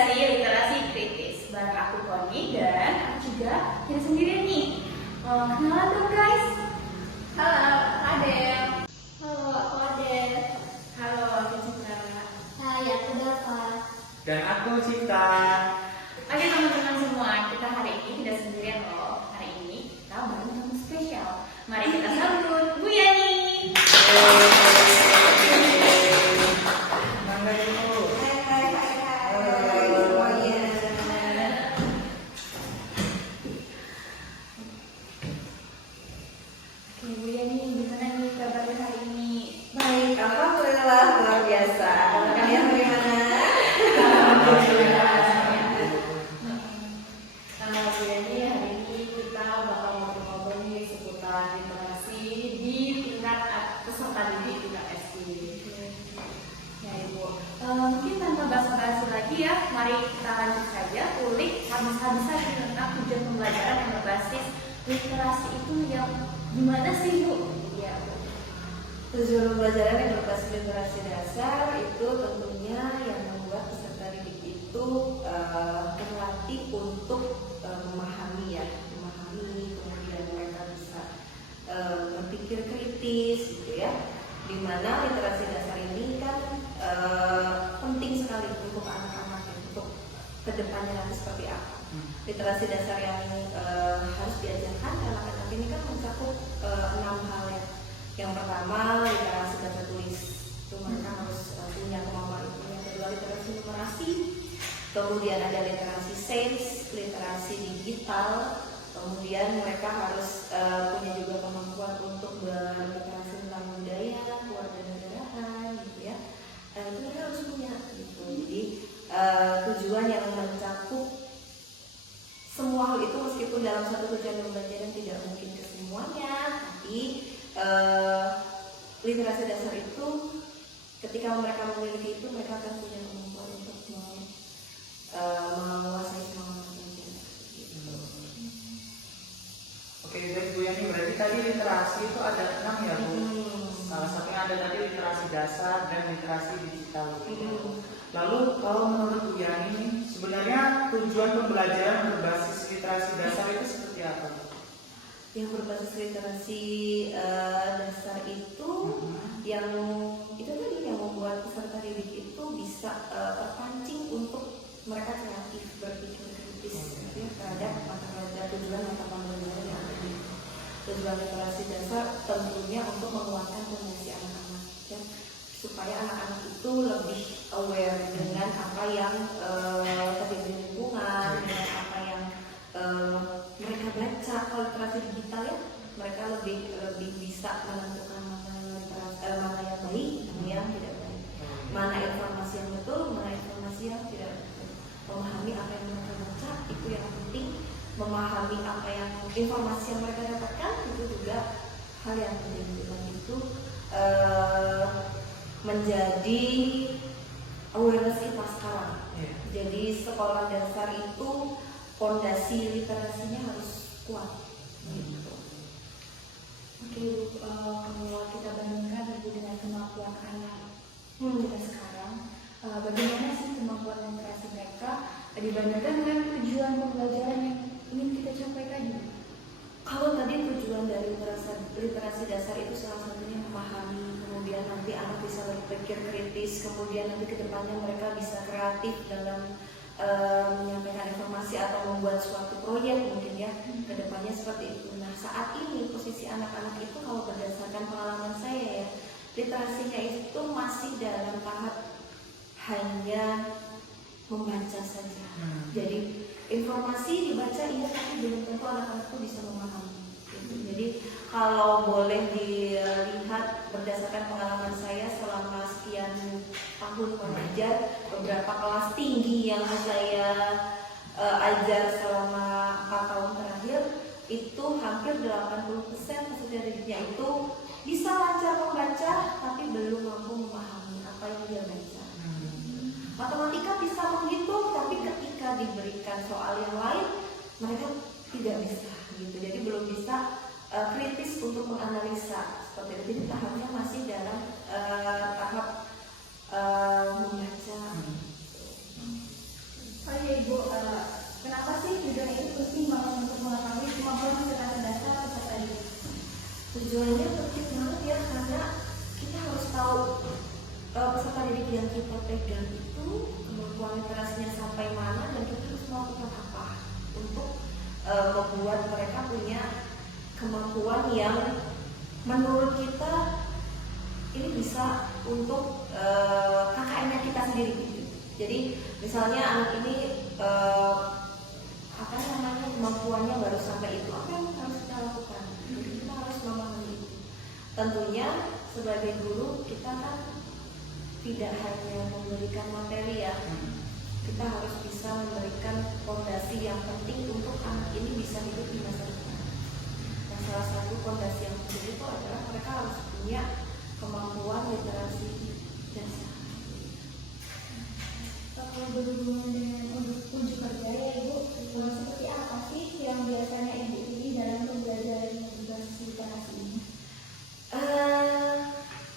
edukasi literasi kritis. Bareng aku Koni dan aku juga tidak sendirian nih. Kenalan dong guys. Halo, Adel. Halo, aku Adel. Halo, aku Citra. Hai, aku Dava. Dan aku Cita. Oke teman-teman semua, kita hari ini tidak sendirian loh. Hari ini kita bareng tamu spesial. Mari kita sambut Bu Yani. Mangga dulu. Hai semuanya. Oke Bu Yani, gimana nih kabarnya hari ini? Baik, alhamdulillah luar biasa. Kalian bagaimana? Alhamdulillah. Bu Yani, hari ini kita bakal ngobrol-ngobrol nih seputar literasi di tingkat peserta didik tingkat SD. Ya Ibu, mungkin tanpa basa-basi lagi ya, mari kita lanjut saja kulik habis-habisan tentang tujuan pembelajaran yang berbasis literasi itu yang gimana sih Bu? Ya Bu. Tujuan pembelajaran yang berbasis literasi dasar itu tentunya yang membuat peserta didik itu terlatih untuk memahami, kemudian mereka bisa berpikir kritis gitu ya. Dimana literasi dasar ini kan penting sekali untuk anak-anak, untuk kedepannya nanti seperti apa. Literasi dasar yang harus diajarkan anak-anak ini kan mencakup 6 hal ya. Yang pertama literasi baca tulis, itu mereka harus punya kemampuan itu. Yang kedua literasi numerasi, kemudian ada literasi sains, literasi digital, kemudian mereka harus punya juga kemampuan untuk berliterasi tentang budaya, kewarganegaraan gitu ya. Itu mereka harus punya gitu. Jadi tujuan yang mencakup semua hal itu, meskipun dalam satu tujuan pembelajaran tidak mungkin ke semuanya, tapi literasi dasar itu ketika mereka memiliki itu, mereka akan punya kemampuan untuk menguasai semua pelajaran gitu. Oke, baik Bu Yani, berarti tadi literasi itu ada 6 ya Bu. Salah satunya ada tadi literasi dasar dan literasi digital. Lalu kalau menurut Bu Yani, sebenarnya tujuan pembelajaran berbasis literasi dasar itu seperti apa? Yang berbasis literasi dasar itu yang itu tadi yang membuat peserta didik itu bisa terpancing untuk mereka kreatif, berpikir kritis ya, terhadap tujuan mata pembelajaran yang ada di tujuan literasi dasar, tentunya untuk menguatkan fondasi anak-anak ya, supaya anak-anak itu lebih aware dengan apa yang terjadi di lingkungan, dengan apa yang mereka baca. Kalau literasi digital ya, mereka lebih bisa menentukan mana yang baik, mana yang tidak baik, mana informasi yang betul, mana informasi yang tidak betul. Memahami apa yang mereka baca itu yang penting. Memahami apa yang informasi yang mereka dapatkan itu juga hal yang penting. Dan itu menjadi awareness kita sekarang. Jadi sekolah dasar itu fondasi literasinya harus kuat. Gitu. Oke Bu, kalau kita bandingkan Ibu dengan kemampuan anak kita sekarang, bagaimana sih kemampuan literasi mereka dibandingkan dengan tujuan pembelajaran yang ingin kita capai tadi? Kalau tadi tujuan dari literasi dasar itu salah satunya memahami, kemudian nanti anak bisa berpikir kritis, kemudian nanti kedepannya mereka bisa kreatif dalam menyampaikan informasi atau membuat suatu proyek mungkin ya, kedepannya seperti itu. Nah saat ini posisi anak-anak itu kalau berdasarkan pengalaman saya ya, literasinya itu masih dalam tahap hanya membaca saja. Jadi informasi dibaca iya, tapi belum tentu anak-anak itu bisa memahami gitu. Jadi kalau boleh dilihat berdasarkan pengalaman saya selama sekian tahun mengajar, beberapa kelas tinggi yang saya ajar selama 4 tahun terakhir, itu hampir 80% peserta didiknya itu bisa lancar membaca tapi belum mampu memahami apa yang dia baca. Matematika bisa menghitung, tapi ketika diberikan soal yang lain mereka tidak bisa gitu. Jadi belum bisa kritis untuk menganalisa seperti itu. Jadi tahapnya masih dalam tahap membaca. Ibu, kenapa sih tujuan itu penting banget untuk mengetahui kemampuan kecerdasan dasar peserta didik? Tujuannya penting banget ya, karena kita harus tahu peserta didik yang kita pegang itu kemampuan literasinya sampai mana, dan kita harus melakukan apa untuk membuat mereka punya kemampuan yang menurut kita ini bisa untuk KKN-nya kita sendiri gitu. Jadi misalnya anak ini kemampuannya baru sampai itu, apa yang harus kita lakukan? Jadi kita harus memahami itu. Tentunya sebagai guru kita kan tidak hanya memberikan materi ya, kita harus bisa memberikan fondasi yang penting untuk anak ini bisa hidup di masa depan. Nah, salah satu fondasi yang penting itu adalah mereka harus punya kemampuan literasi dasar. Kalau berhubungan dengan uji kerja ya Ibu, seperti apa sih yang biasanya Ibu pilih dalam pembelajaran berbasis literasi ini?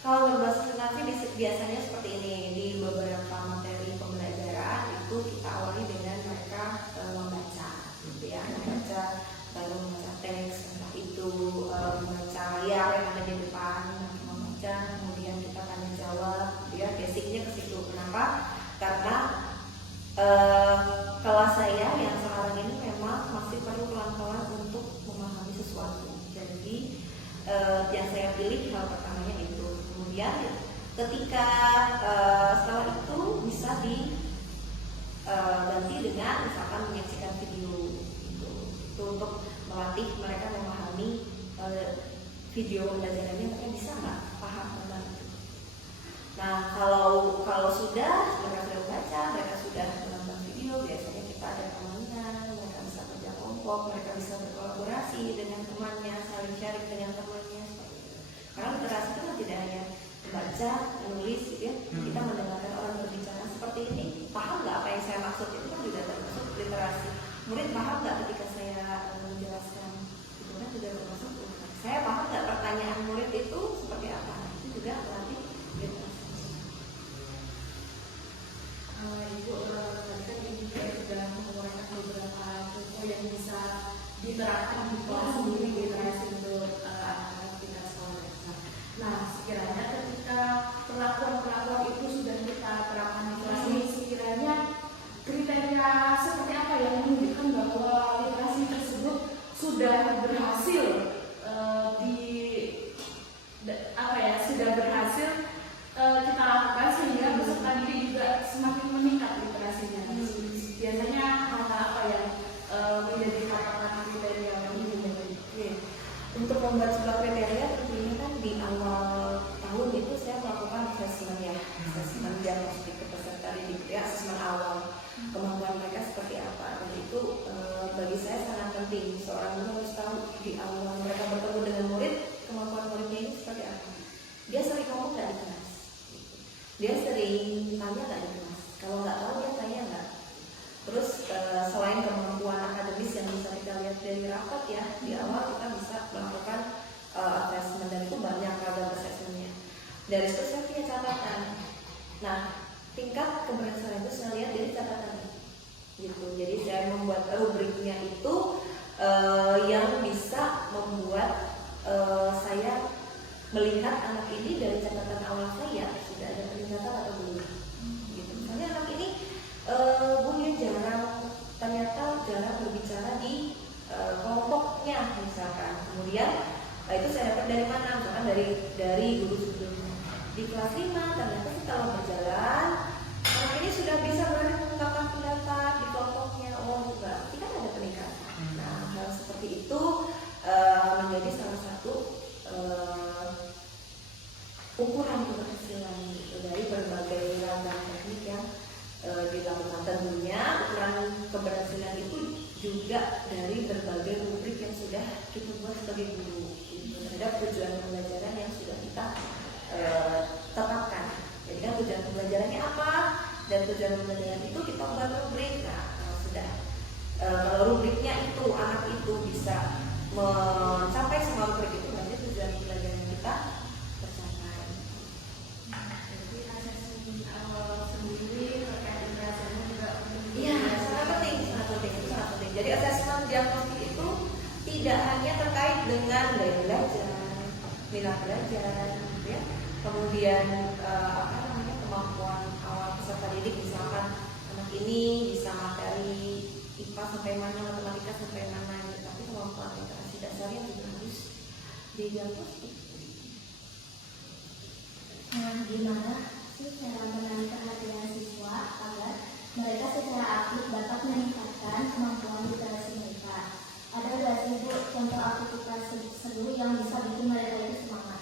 Kalau berbasis literasi biasanya seperti ini. Di beberapa materi pembelajaran itu kita awali dengan mereka membaca, gitu ya, membaca, lalu membaca teks, entah itu membaca layar yang ada di depan, membaca, kemudian kita tanya jawab, ya, basicnya ke situ. Kenapa? Karena kelas saya yang sekarang ini memang masih perlu pelan-pelan untuk memahami sesuatu. Jadi yang saya pilih hal pertamanya itu. Kemudian ketika setelah itu bisa diganti dengan misalkan menyaksikan video itu untuk melatih mereka memahami video pembelajarannya, mereka bisa nggak paham tentang itu. Nah, kalau sudah mereka sudah membaca, mereka sudah menonton video, biasanya kita ada temannya, mereka bisa kerja kelompok, mereka bisa berkolaborasi dengan temannya, saling sharing dengan temannya, seperti itu. Karena literasi itu kan tidak hanya membaca, menulis, gitu ya. Kita mendengarkan orang berbicara seperti ini, paham nggak apa yang saya maksud, itu kan juga termasuk literasi. Murid paham nggak ketika saya menjelaskan, itu kan juga termasuk literasi. Saya paham nggak pertanyaan murid itu seperti apa, itu juga berarti literasi. Ibu, tadi kan Ibu sudah menguraikan beberapa contoh yang bisa diterapkan di kelas sendiri literasi untuk anak-anak kita sekolah dasar. Nah, sekiranya ketika perlakuan itu sudah kita terapkan di kelas ini, sekiranya kriteria seperti apa yang menunjukkan bahwa literasi tersebut sudah berhasil sudah berhasil kita lakukan sehingga peserta didik juga semakin meningkat literasinya. Biasanya hal-hal apa yang menjadi patokan kriteria ini? Untuk membuat sebuah kriteria tentunya kan di awal tahun itu saya melakukan asesmen ya, asesmen diagnostik ke peserta didik ya, asesmen awal kemampuan mereka seperti apa. Dan itu bagi saya sangat penting. Seorang guru harus tahu di awal mereka bertemu dengan murid, kemampuan muridnya ini seperti apa. Dia sering ngomong nggak di kelas, dia sering tanya nggak di kelas. Kalau nggak tahu dia tanya nggak. Terus selain kemampuan akademis yang bisa kita lihat dari rapat ya, di awal kita bisa melakukan assessment, dan itu banyak ragam assessmentnya. Dari situ saya punya catatan. Nah, tingkat keberhasilan itu saya lihat dari catatan gitu. Jadi saya membuat rubriknya itu yang bisa membuat saya melihat anak ini dari catatan awal saya sudah ada peningkatan atau belum. Gitu. Misalnya anak ini ternyata jarang berbicara di kelompoknya misalkan. Kemudian itu saya dapat dari mana? Misalkan dari guru sebelumnya. Di kelas 5 ternyata setelah berjalan anak ini sudah bisa berani mengungkapkan pendapat di kelompoknya. Oh juga, kita ada peningkatan. Nah, hal seperti itu menjadi salah satu ukuran keberhasilan gitu, dari berbagai ragam teknik yang dilakukan. Tentunya ukuran keberhasilan itu juga dari berbagai rubrik yang sudah kita buat sebagai guru gitu, terhadap tujuan pembelajaran yang sudah kita tetapkan. Jadi kan tujuan pembelajarannya apa, dan tujuan pembelajaran itu kita buat rubrik. Nah, kalau sudah kalau rubriknya itu anak itu bisa mencapai semua rubrik itu, berarti tujuan pembelajaran kita tercapai. Jadi asesmen awal sendiri terkait literasinya juga Iya, sangat tidak hanya terkait dengan gaya belajar, minat belajar, gitu ya. Kemudian kemampuan awal peserta didik, misalkan anak ini bisa materi IPA sampai mana, matematika sampai mana, gitu. Tapi kemampuan literasi dasarnya juga harus dijaga. Nah, gimana sih cara menarik perhatian siswa agar mereka secara aktif dapat meningkatkan kemampuan literasi mereka? Ada nggak sih Bu contoh aktivitas seru yang bisa bikin mereka itu semangat?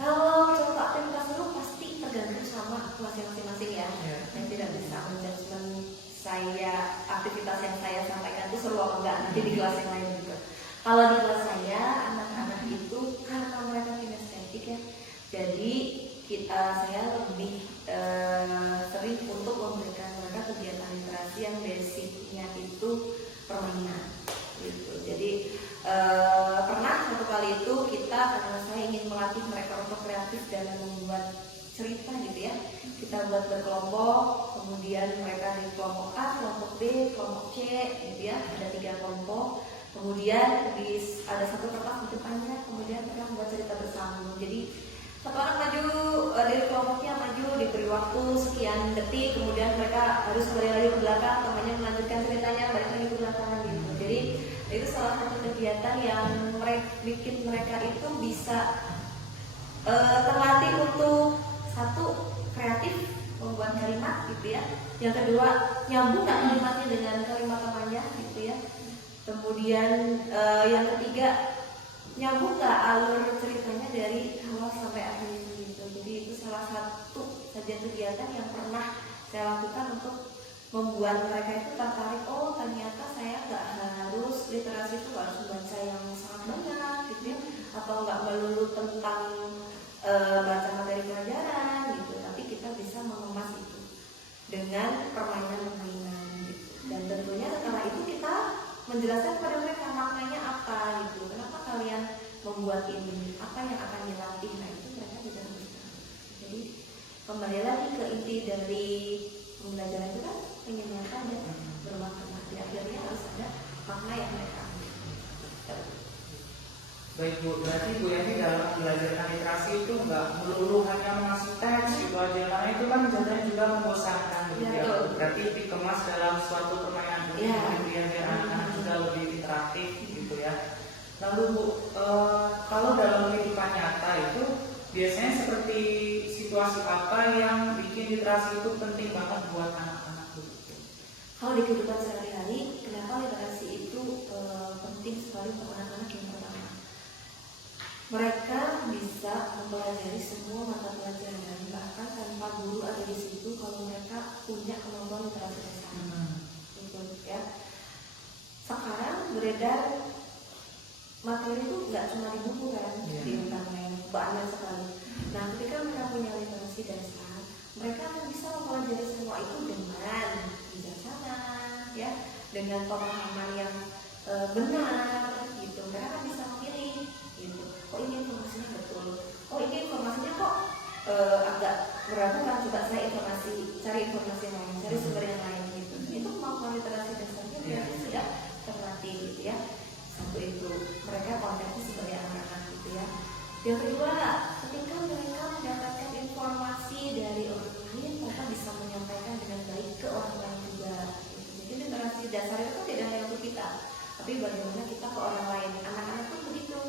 Kalau contoh aktivitas seru pasti tergantung sama kelas masing-masing ya. Saya tidak bisa menjudgment saya aktivitas yang saya sampaikan itu seru apa enggak, nanti di kelas yang lain juga. Kalau di kelas saya anak-anak itu karena mereka kinestetik ya, jadi saya lebih sering untuk memberikan mereka kegiatan literasi yang basicnya itu permainan gitu. Jadi pernah satu kali itu kita, karena saya ingin melatih mereka untuk kreatif dalam membuat cerita gitu ya, kita buat berkelompok, kemudian mereka di kelompok A, kelompok B, kelompok C gitu ya, ada 3 kelompok, kemudian ada satu kertas di depannya, kemudian mereka membuat cerita bersambung. Jadi satu orang maju, dari kelompoknya maju, diberi waktu sekian detik, kemudian mereka harus kembali lagi ke belakang, temannya melanjutkan ceritanya, balik lagi ke belakang gitu. Jadi itu salah satu kegiatan yang bikin mereka itu bisa terlatih untuk satu, kreatif membuat kalimat gitu ya. Yang kedua, nyambung nggak kalimatnya dengan kalimat temannya gitu ya. Kemudian yang ketiga, nyambung nggak alur ceritanya dari awal sampai akhir gitu. Jadi itu salah satu saja kegiatan yang pernah saya lakukan untuk membuat mereka itu tertarik. Oh ternyata saya nggak harus literasi itu harus membaca yang sangat banyak gitu ya, atau nggak melulu tentang baca materi pelajaran gitu, tapi kita bisa mengemas itu dengan permainan-permainan gitu. Dan tentunya setelah itu kita menjelaskan kepada mereka maknanya apa gitu, kenapa kalian membuat ini, apa yang akan dilatih. Nah itu mereka juga harus tahu. Jadi kembali lagi ke inti dari pembelajaran itu kan menyenangkan dan bermakna. Di akhirnya harus ada makna yang mereka ambil. Baik Bu, berarti Bu Yani dalam belajarkan literasi itu nggak melulu hanya mengasih teks gitu aja, karena itu kan jadinya juga membosankan gitu ya. Berarti dikemas dalam suatu permainan gitu ya, biar anak-anak juga lebih interaktif gitu ya. Lalu Bu, kalau dalam kehidupan nyata itu biasanya seperti situasi apa yang bikin literasi itu penting banget buat anak-anak Bu? Kalau di kehidupan sehari-hari, kenapa literasi itu penting sekali untuk anak-anak? Yang pertama, mereka bisa mempelajari semua mata pelajaran bahkan tanpa guru ada di situ kalau mereka punya kemampuan literasi dasar. Gitu ya. Sekarang beredar materi itu nggak cuma di buku kan, di internet banyak sekali. Nah, ketika mereka punya literasi dasar, mereka akan bisa mempelajari semua itu dengan bijaksana, ya, dengan pemahaman yang benar, gitu. Mereka akan bisa memilih, gitu. Oh ini informasinya betul, oh ini informasinya kok agak meragukan, coba saya cari informasi yang lain, cari sumber yang lain, gitu. Itu kemampuan literasi dasarnya berarti sudah terlatih, gitu ya. Satu itu, mereka konteksnya sebagai anak-anak gitu ya. Yang kedua, ketika mereka mendapatkan informasi dari orang lain, mereka bisa menyampaikan dengan baik ke orang lain juga gitu. Jadi literasi dasar itu tidak hanya untuk kita, tapi bagaimana kita ke orang lain. Anak-anak pun begitu,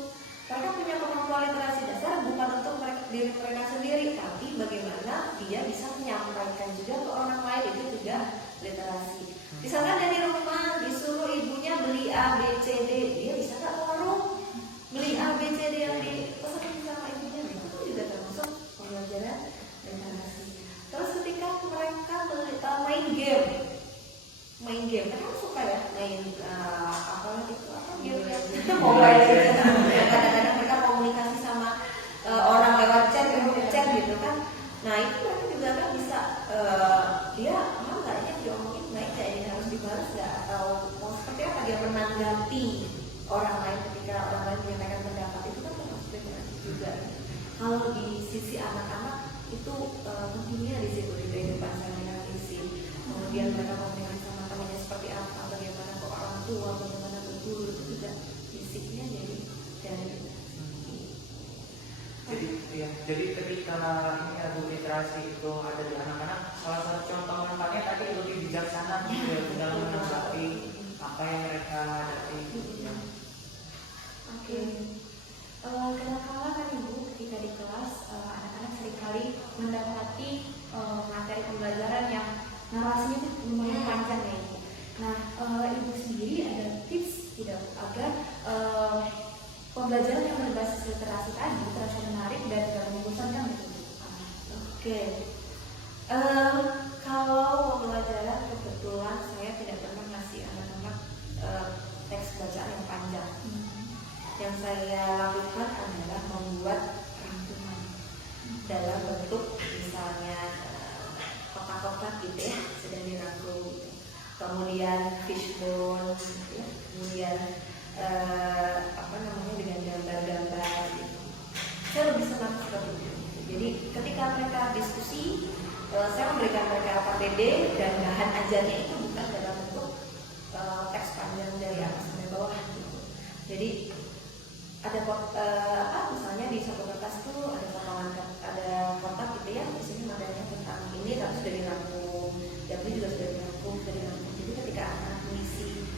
mereka punya kemampuan literasi dasar bukan untuk diri mereka sendiri, tapi bagaimana dia bisa menyampaikan juga ke orang lain, itu juga literasi. Misalkan dari rumah disuruh ibunya beli A, B, C, D, dia bisa nggak ke warung beli A, B, C, D yang dipesan sama ibunya? Itu juga termasuk pembelajaran literasi. Terus ketika mereka main game, kan suka ya main game mobile legends. Kadang-kadang mereka komunikasi sama orang lewat chat gitu kan. Nah itu mereka juga kan bisa dia nggak ini diomongin baik nggak, ini harus dibalas nggak, atau mau seperti apa dia menanggapi orang lain ketika orang lain menyampaikan pendapat, itu kan termasuk literasi juga. Kalau di sisi anak-anak itu pentingnya di situ di kehidupan sehari-hari sih. Kemudian mereka komunikasi sama temannya seperti apa, bagaimana ke orang tua, bagaimana ke guru itu juga basicnya jadi dari Jadi ketika ini ya Bu, literasi itu ada di anak-anak, salah satu contoh manfaatnya tadi lebih bijaksana gitu ya dalam menanggapi apa yang mereka hadapi. Oke. Kadang-kala kan Ibu ketika di kelas anak-anak seringkali mendapati materi pembelajaran yang narasinya itu lumayan panjang ya Ibu. Nah, Ibu sendiri ada tips tidak Bu, agar pembelajaran yang berbasis literasi tadi terasa menarik dan tidak membosankan gitu Bu? Oke. Kalau pembelajaran kebetulan saya tidak pernah ngasih anak-anak teks bacaan yang panjang. Yang saya lakukan adalah membuat rangkuman dalam bentuk misalnya kotak-kotak gitu ya, sudah dirangkum gitu. Kemudian fishbone gitu ya. Kemudian dengan gambar-gambar gitu. Saya lebih senang seperti itu. Jadi ketika mereka diskusi, saya memberikan mereka KPD dan bahan ajarnya itu bukan dalam bentuk teks panjang dari atas sampai bawah gitu. Jadi ada misalnya di satu kertas itu ada potongan, ada kotak gitu ya, di sini nadanya tentang ini tapi sudah dirangkum, dan ini juga sudah dirangkum. Jadi ketika anak mengisi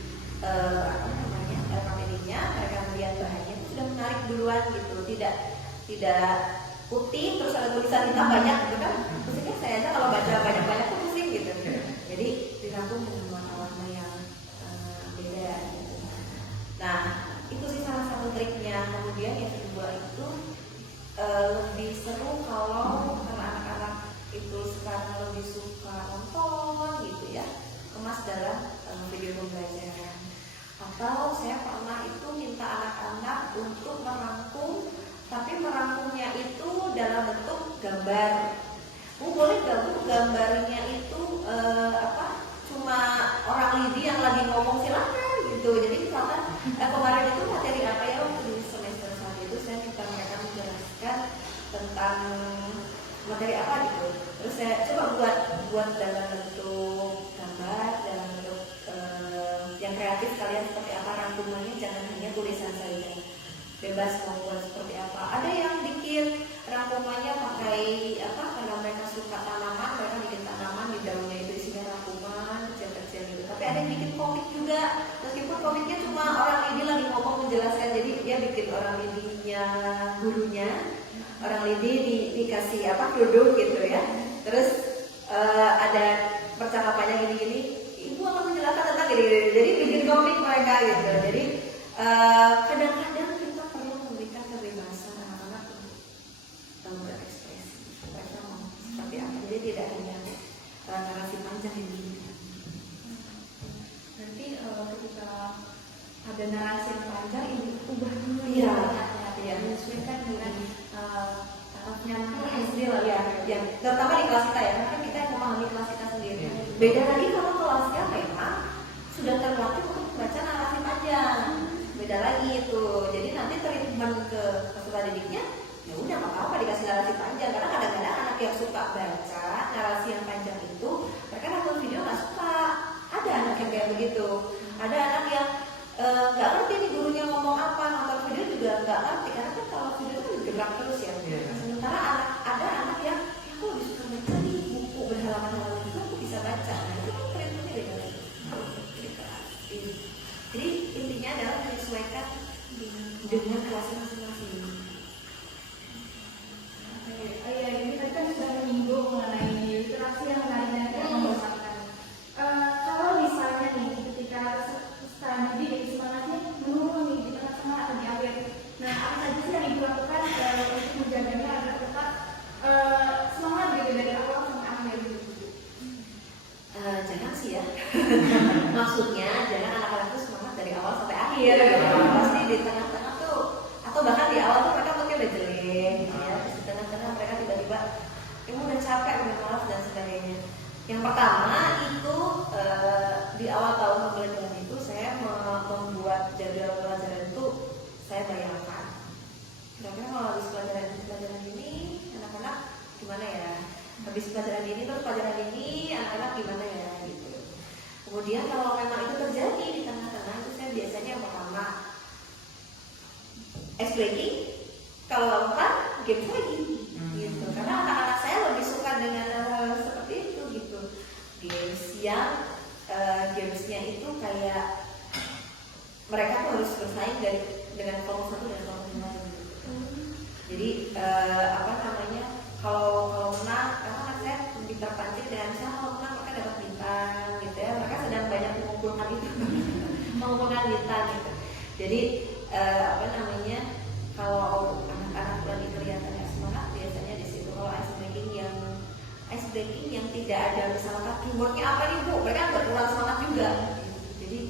KPD-nya, mereka melihat bahannya itu sudah menarik duluan gitu, tidak putih terus ada tulisan hitam banyak gitu kan. Maksudnya saya aja kalau baca banyak-banyak tuh pusing gitu. Jadi dirangkum dengan warna-warna yang beda gitu. Nah, itu sih salah satu triknya. Kemudian yang kedua itu lebih seru kalau karena anak-anak itu sekarang lebih suka nonton gitu ya, kemas dalam video pembelajaran. Atau saya pernah itu minta anak-anak untuk merangkum, tapi merangkumnya itu dalam bentuk gambar. Boleh gak Bu gambarnya itu cuma orang lidi yang lagi ngomong, silakan gitu. Jadi misalkan kemarin itu materi apa ya waktu di semester 1 itu saya minta mereka menjelaskan tentang materi apa gitu. Terus saya coba buat dalam bentuk gambar, dalam bentuk yang kreatif kalian seperti apa rangkumannya, jangan hanya tulisan saja. Bebas mau buat seperti apa. Ada yang bikin rangkumannya pakai karena mereka suka tanaman, mereka bikin tanaman di daunnya itu isinya rangkuman kecil-kecil gitu. Tapi ada yang bikin komik juga, meskipun komiknya cuma orang lidi lagi ngomong menjelaskan, jadi dia bikin orang lidinya gurunya, orang lidi dikasih duduk gitu ya. Terus ada percakapannya gini-gini, ibu akan menjelaskan tentang gini-gini. Jadi bikin komik mereka gitu. Jadi kadang-kadang kita perlu memberikan kebebasan anak-anak untuk berekspresi. Mereka mau seperti apa. Jadi tidak hanya narasi panjang ini. Nanti ketika ada narasi yang panjang, ini ubah dulu Iya. menyesuaikan dengan tarafnya SD lah Ya, terutama di kelas kita ya, kan kita yang memahami kelas kita sendiri. Beda lagi kalau kelasnya memang sudah terlatih untuk membaca narasi panjang. Beda lagi itu. Jadi nanti treatment ke peserta didiknya, ya udah nggak apa-apa dikasih narasi panjang. Karena kadang-kadang anak yang suka baca narasi yang panjang itu, mereka nonton video nggak suka. Ada anak yang kayak begitu. Ada anak yang nggak ngerti nih gurunya ngomong apa, nonton video juga nggak ngerti. Karena kan kalau video itu bergerak terus ya. Sementara ada anak yang aku lebih suka baca nih buku berhalaman-halaman juga aku bisa baca. Nah, itu kan treatmentnya beda lagi. Jadi intinya adalah menyesuaikan dengan kelasnya masing-masing. Ya, ini tadi kan sudah menyinggung mengenai literasi yang menarik dan tidak membosankan. Kalau misalnya nih ketika sekarang jadi semangatnya menurun nih di tengah-tengah atau di akhir, nah apa saja sih yang dilakukan untuk menjaganya agar tetap semangat gitu dari awal sampai akhir gitu? Jangan sih ya. Maksudnya jangan anak-anak itu semangat dari awal sampai akhir. Pasti di tengah-tengah tuh, atau bahkan di awal tuh mereka mungkin udah jelek gitu ya. Terus di tengah-tengah mereka tiba-tiba udah capek, udah malas dan sebagainya. Yang pertama itu di awal tahun pembelajaran itu saya membuat jadwal pelajaran itu saya bayangkan. Kira-kira kalau habis pelajaran ini anak-anak gimana ya? Habis pelajaran ini terus pelajaran ini anak-anak gimana ya gitu. Kemudian kalau memang itu terjadi di tengah-tengah itu saya biasanya yang pertama ice breaking, kalau bukan games lagi gitu. Karena anak-anak saya lebih suka dengan hal seperti itu gitu. Games yang gamesnya itu kayak mereka tuh harus bersaing dengan kelompok satu dan kelompok yang lain gitu. Jadi kalau menang, karena anak saya lebih terpancing dengan misalnya kalau menang mereka dapat bintang gitu ya. Mereka sedang banyak mengumpulkan itu, mengumpulkan bintang gitu. Jadi kalau anak-anak lagi kelihatannya semangat, biasanya di situ. Kalau ice breaking yang tidak ada misalkan keywordnya apa nih Bu, mereka berkurang semangat juga gitu. Jadi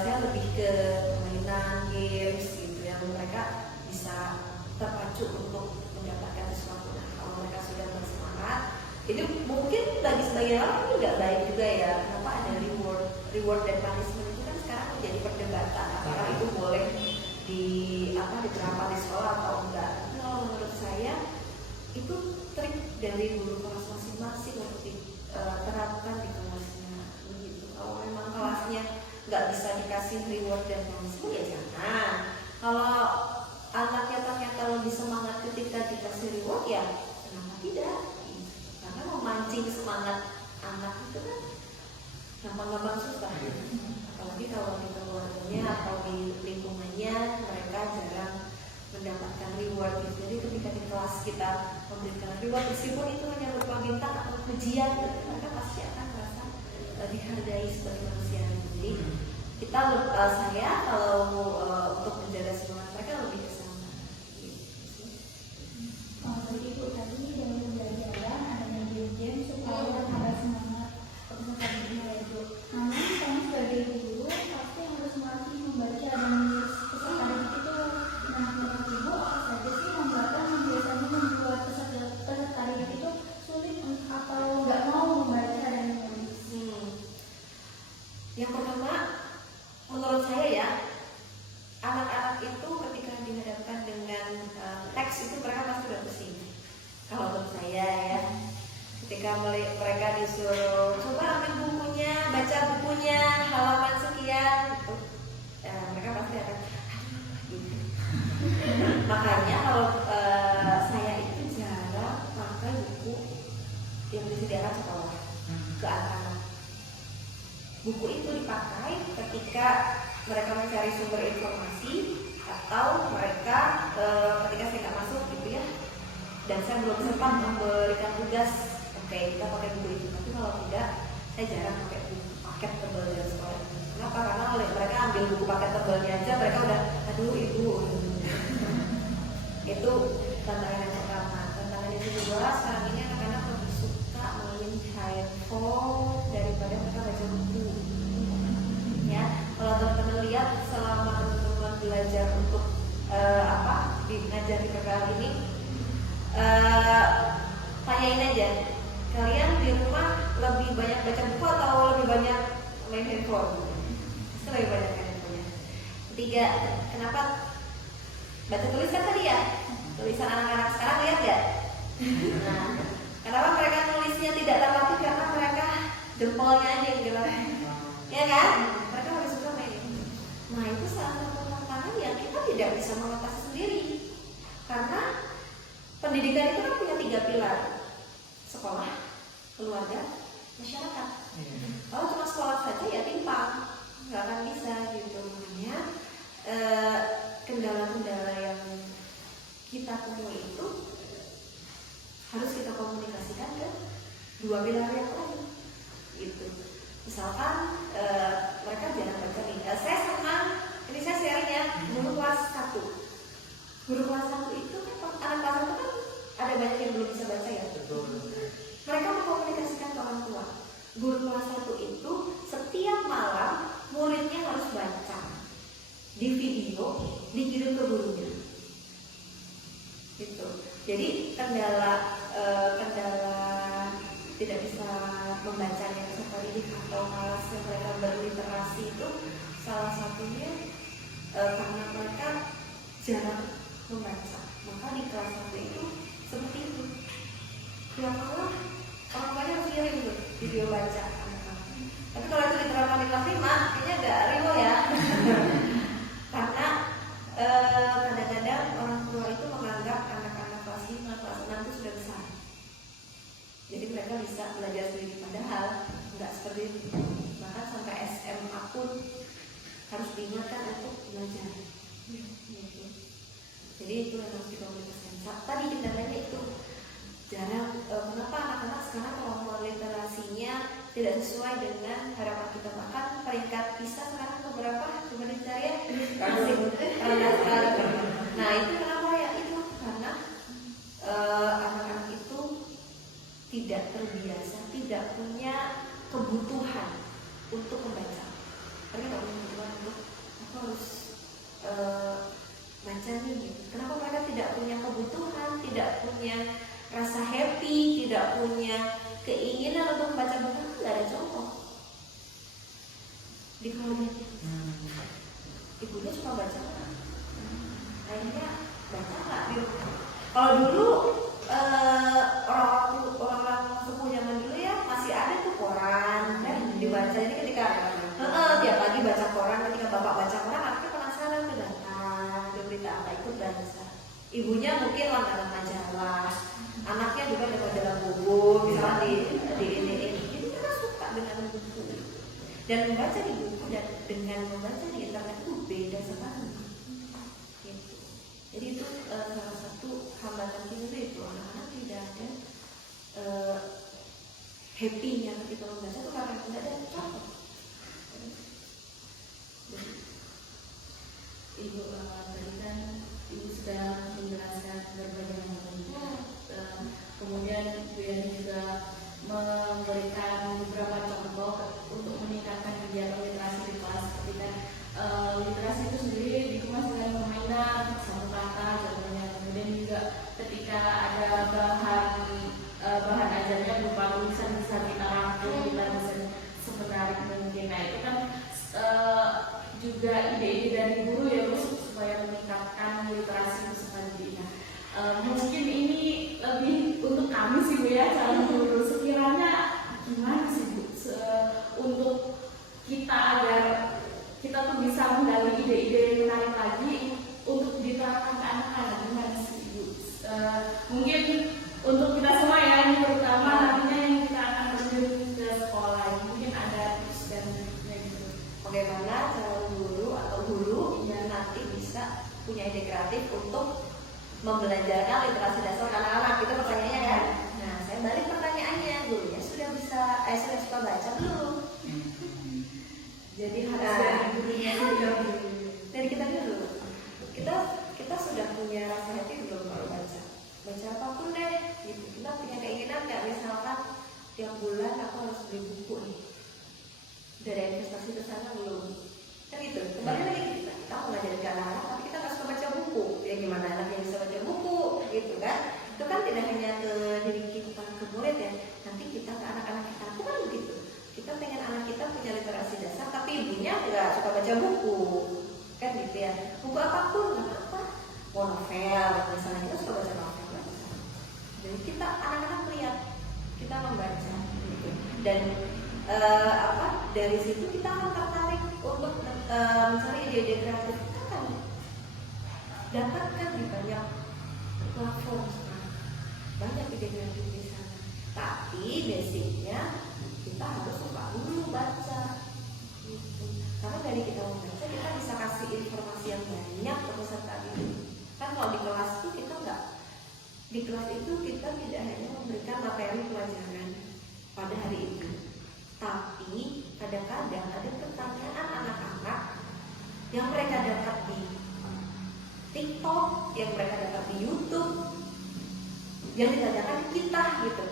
saya lebih ke permainan games gitu yang mereka bisa terpacu untuk mendapatkan sesuatu. Nah, kalau mereka sudah bersemangat, itu mungkin bagi sebagian orang ini nggak baik juga ya. Kenapa ada reward dan punishment itu kan sekarang menjadi perdebatan apakah itu boleh diterapkan di sekolah atau enggak. Kalau menurut saya itu trik dari guru kelas masing-masing untuk diterapkan di kelasnya gitu. Kalau memang kelasnya nggak bisa dikasih reward dan punishment ya jangan. Kalau anaknya ternyata lebih semangat ketika dikasih reward ya kenapa tidak? Karena memancing semangat anak itu kan gampang-gampang susah. Apalagi kalau di keluarganya atau di lingkungannya mereka jarang mendapatkan reward gitu. Jadi ketika di kelas kita memberikan reward meskipun itu hanya berupa bintang atau pujian, mereka pasti akan merasa dihargai sebagai manusia. Jadi saya kalau untuk menjaga semangat mereka lebih ke sana. Jadi Bu, tadi dengan pembelajaran adanya game supaya ada semangat untuk belajar itu. Namun kami sebagai guru pasti harus melatih membaca dan menulis peserta didik itu. Nah, menurut Ibu apa saja sih hambatan yang biasanya membuat peserta didik itu sulit atau nggak mau membaca dan menulis? Yang pertama, menurut saya ya, anak-anak itu ketika dihadapkan dengan teks itu mereka pasti udah pusing. Kalau menurut saya ya, ketika mereka disuruh coba ambil bukunya, baca bukunya, halaman sekian, gitu, mereka pasti akan gitu. Makanya kalau saya itu jarang pakai buku yang disediakan sekolah ke anak-anak. Buku itu dipakai ketika mereka mencari sumber informasi atau mereka ketika saya nggak masuk gitu ya, dan saya belum sempat memberikan tugas, oke kita pakai buku itu. Tapi kalau tidak, saya jarang pakai buku paket tebal dari sekolah. Kenapa? Karena mereka ambil buku paket tebalnya aja, mereka udah, aduh ibu. Itu tantangan yang pertama. Tantangan yang kedua, sekarang ini anak-anak lebih suka main handphone daripada mereka baca buku. Ya, kalau teman-teman lihat selama teman-teman belajar untuk ngajar di PKL ini, tanyain aja, kalian di rumah lebih banyak baca buku atau lebih banyak main handphone? Pasti lebih banyak main handphone. Ketiga, kenapa baca tulis kan tadi ya? Tulisan anak-anak sekarang lihat ya? Nah, kenapa mereka nulisnya tidak terlatih? Karena mereka jempolnya aja yang gerak, ya kan? Mereka lebih suka main. Nah, itu salah satu tantangan yang kita tidak bisa mengatasi sendiri, karena pendidikan itu kan punya 3 pilar: sekolah, keluarga, masyarakat. Kalau cuma sekolah saja ya timpang, nggak akan bisa gitu. Makanya kendala-kendala yang kita temui itu harus kita komunikasikan ke 2 pilar yang lain gitu. Misalkan mereka jarang baca nih, saya senang, ini saya sharing ya, guru kelas 1. Guru kelas 1 itu kan, anak kelas 1 kan ada banyak yang belum bisa baca ya. Betul. Mereka mengkomunikasikan ke orang tua. Guru kelas 1 itu setiap malam muridnya harus baca di video, dikirim ke gurunya. Gitu. Jadi kendala tidak bisa membacanya peserta didik atau malas yang mereka berliterasi itu salah satunya karena mereka jarang membaca. Maka di kelas 1 itu seperti itu. Ya malah orang banyak harus kirim tuh video baca anak-anak. Tapi kalau itu diterapkan di kelas 5, kayaknya agak riwo ya. Karena kadang-kadang apapun harus diingatkan untuk belajar. Gitu. Jadi itu yang harus dikomunikasikan. Tadi kita nanya itu jarang, kenapa anak-anak sekarang kemampuan literasinya tidak sesuai dengan harapan kita, bahkan peringkat PISA sekarang keberapa? Coba dicari ya. Masih rendah sekali. Nah itu kenapa ya? Itu karena anak-anak itu tidak terbiasa, tidak punya kebutuhan untuk membaca. Mereka nggak punya kebutuhan untuk aku harus baca nih. Gitu. Kenapa mereka tidak punya kebutuhan, tidak punya rasa happy, tidak punya keinginan untuk membaca buku? Nggak ada contoh di keluarga. Ibunya cuma baca nggak? Ayahnya baca nggak di rumah? Kalau dulu orang sepuh zaman dulu ya masih ada tuh koran kan dibaca. Jadi ketika tiap pagi baca koran, ketika bapak baca koran, anaknya penasaran tuh datang, ada berita apa ikut baca. Ibunya mungkin langganan majalah, anaknya juga ada majalah buku, misalnya di ini. Jadi mereka suka dengan buku dan membaca di buku dan dengan membaca di internet itu beda sekali. Gitu. Jadi itu salah satu hambatan kita itu anak-anak tidak ada happy-nya ketika membaca itu karena tidak ada contoh. Ibu tadi kan Ibu sudah menjelaskan berbagai macam. Kemudian Bu Yani juga memberikan beberapa contoh untuk meningkatkan kegiatan literasi di kelas. Seperti kan literasi itu sendiri dikemas dengan permainan satu kata contohnya. Kemudian juga ketika ada bahan ajarnya berupa tulisan bisa kita rangkum, kita bisa semenarik mungkin. Nah itu kan juga ide-ide dari guru ya Bu supaya meningkatkan literasi itu seperti ini. Mungkin ini lebih untuk kami sih Bu ya, calon guru. Sekiranya gimana sih Bu untuk kita agar kita tuh bisa menggali ide-ide yang menarik lagi untuk diterapkan ke anak-anak, gimana sih Bu? Mungkin untuk kita semua ya, ini terutama nantinya yang kita akan terjun ke sekolah, mungkin ada tips dan triknya gitu. Bagaimana calon guru atau guru yang nanti bisa punya ide kreatif untuk membelajarkan literasi dasar anak-anak, itu pertanyaannya kan? Nah, saya balik pertanyaannya, gurunya sudah suka baca belum? Jadi harus dari gurunya dari kita dulu. Kita sudah punya rasa hati belum kalau baca apapun deh. Gitu. Kita punya keinginan nggak, misalkan tiap bulan aku harus beli buku nih. Dari investasi ke sana belum? Kan gitu. Kembali lagi kita mau ngajarin ke anak-anak, tapi kita nggak suka baca buku. Ya gimana anaknya bisa baca buku, gitu kan? Itu kan tidak hanya ke diri kita, ke murid ya. Nanti kita ke anak-anak kita. Itu kan begitu. Kita pengen anak kita punya literasi dasar, tapi ibunya nggak suka baca buku, kan gitu ya. Buku apapun, nggak apa-apa. Mau novel, misalnya kita suka baca novel. Jadi kita anak-anak lihat, kita membaca, gitu. Dan dari situ kita akan tertarik untuk mencari ide-ide kreatif. Kita akan dapatkan di banyak platform sekarang, banyak ide kreatif di sana. Tapi basicnya kita harus suka dulu baca, gitu. Karena dari kita membaca kita bisa kasih informasi yang banyak ke peserta didik. Kan kalau di kelas itu kita nggak, di kelas itu kita tidak hanya memberikan materi pelajaran pada hari itu, tapi kadang-kadang ada pertanyaan anak-anak yang mereka dapat di TikTok, yang mereka dapat di YouTube, yang ditanyakan ke kita gitu.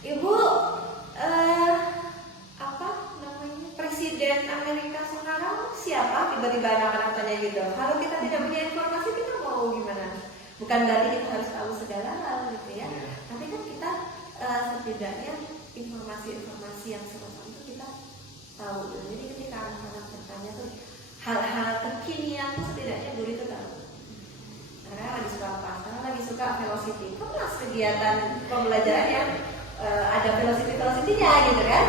Ibu, apa namanya, Presiden Amerika sekarang siapa? Tiba-tiba anak-anak tanya gitu. Kalau kita tidak punya informasi, kita mau gimana? Bukan berarti kita harus tahu segala hal gitu ya. Tapi kan kita setidaknya informasi-informasi yang semacam itu kita tahu. Jadi ketika anak-anak bertanya tuh hal-hal kekinian, setidaknya guru itu tahu. Karena lagi suka apa? Karena lagi suka velocity. Kelas kegiatan pembelajaran yang ada velocity-nya gitu kan?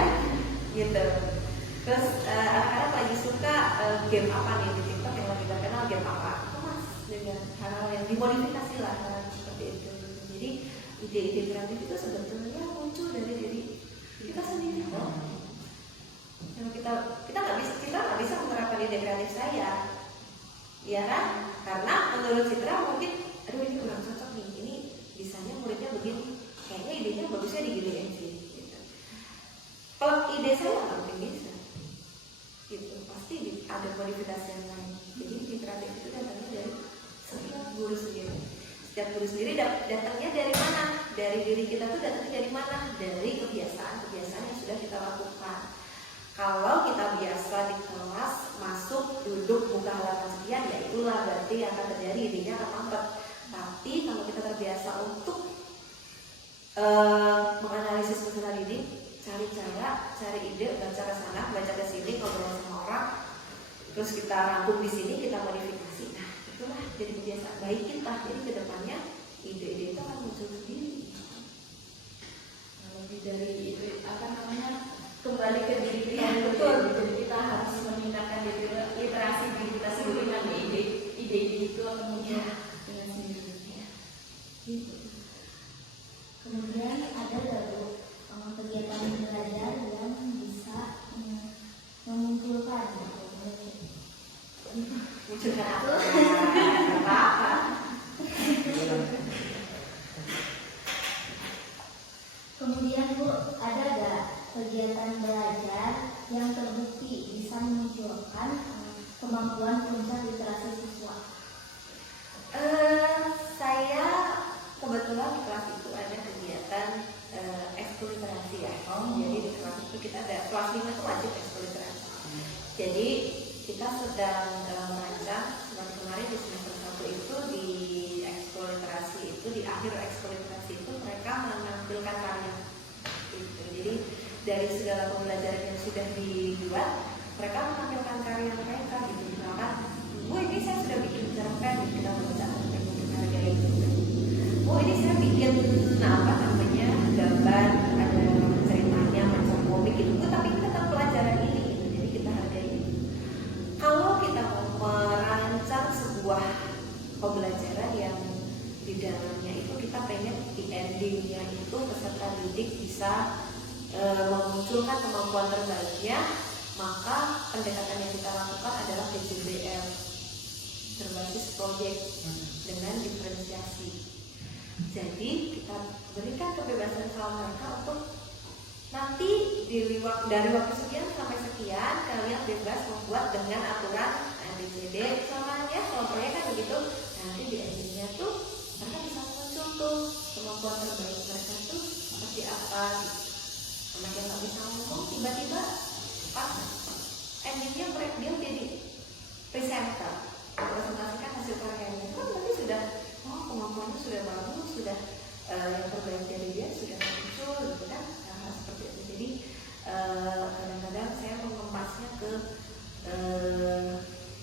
Gitu. Terus anak-anak lagi suka game apa nih di TikTok yang lagi terkenal, game apa? Kelas dengan hal-hal yang dimodifikasi lah, hal seperti itu. Jadi ide-ide kreatif itu sebetulnya muncul dari diri kita sendiri. Kalau kita nggak ide kreatif saya, ya kan? Karena menurut Citra mungkin, aduh ini kurang cocok nih, ini bisanya muridnya begini, kayaknya idenya bagusnya diginiin sih. Gitu. Plug ide saya nggak mungkin bisa, gitu. Pasti ada modifikasi yang lain. Jadi ide kreatif itu datangnya dari setiap guru sendiri. Setiap guru sendiri datangnya dari mana? Dari diri kita tuh datangnya dari mana? Dari kebiasaan-kebiasaan yang sudah kita lakukan. Kalau kita biasa di kelas masuk, duduk, buka halaman sekian, ya itulah berarti yang akan terjadi, idenya akan mampet. Tapi kalau kita terbiasa untuk menganalisis peserta didik, cari cara, cari ide, baca ke sana, baca ke sini, ngobrol sama orang, terus kita rangkum di sini, kita modifikasi. Nah, itulah jadi kebiasaan baik kita. Jadi kedepannya ide-ide itu akan muncul sendiri. Lebih dari itu apa namanya, kembali ke diri kita. Betul. Jadi kita harus memindahkan literasi diri kita sendiri, nanti ide itu akan muncul dengan sendirinya. Gitu. Kemudian ada baru kegiatan belajar yang bisa mengumpulkan Munculkan apa? Kemudian Bu, ada gak kegiatan belajar yang terbukti bisa memunculkan kemampuan puncak literasi siswa? Saya kebetulan di kelas itu ada kegiatan ekskuliterasi ya. Jadi di kelas itu kita ada kelas 5 itu wajib ekskuliterasi. Jadi kita sedang merancang seperti kemarin di semester 1 itu di ekskuliterasi itu, di akhir ekskuliterasi itu mereka menampilkan karya. Gitu. Jadi dari segala pembelajaran yang sudah dibuat, mereka menampilkan karya mereka gitu. Misalkan, Bu ini saya sudah bikin cerpen, kita membaca cerpen untuk harga itu. Oh ini saya bikin apa namanya gambar, ada ceritanya macam komik gitu. Oh, tapi ini tentang pelajaran ini gitu. Jadi kita hargai itu. Kalau kita mau merancang sebuah pembelajaran yang di dalamnya itu kita pengen di endingnya itu peserta didik bisa memunculkan kemampuan terbaiknya, maka pendekatan yang kita lakukan adalah PJBL berbasis proyek dengan diferensiasi. Jadi kita berikan kebebasan sama mereka untuk nanti dari waktu sekian sampai sekian kalian bebas membuat dengan aturan ABCD selamanya. Kalau proyek kan begitu, nanti di endingnya tuh mereka bisa muncul tuh kemampuan terbaik mereka tuh seperti apa. Anak yang nggak bisa ngomong tiba-tiba pas endingnya dia jadi presenter, presentasikan hasil karyanya, kan berarti sudah kemampuannya sudah bagus, sudah yang terbaik dari dia sudah muncul gitu kan. Nah, seperti itu. Jadi kadang-kadang saya mengemasnya ke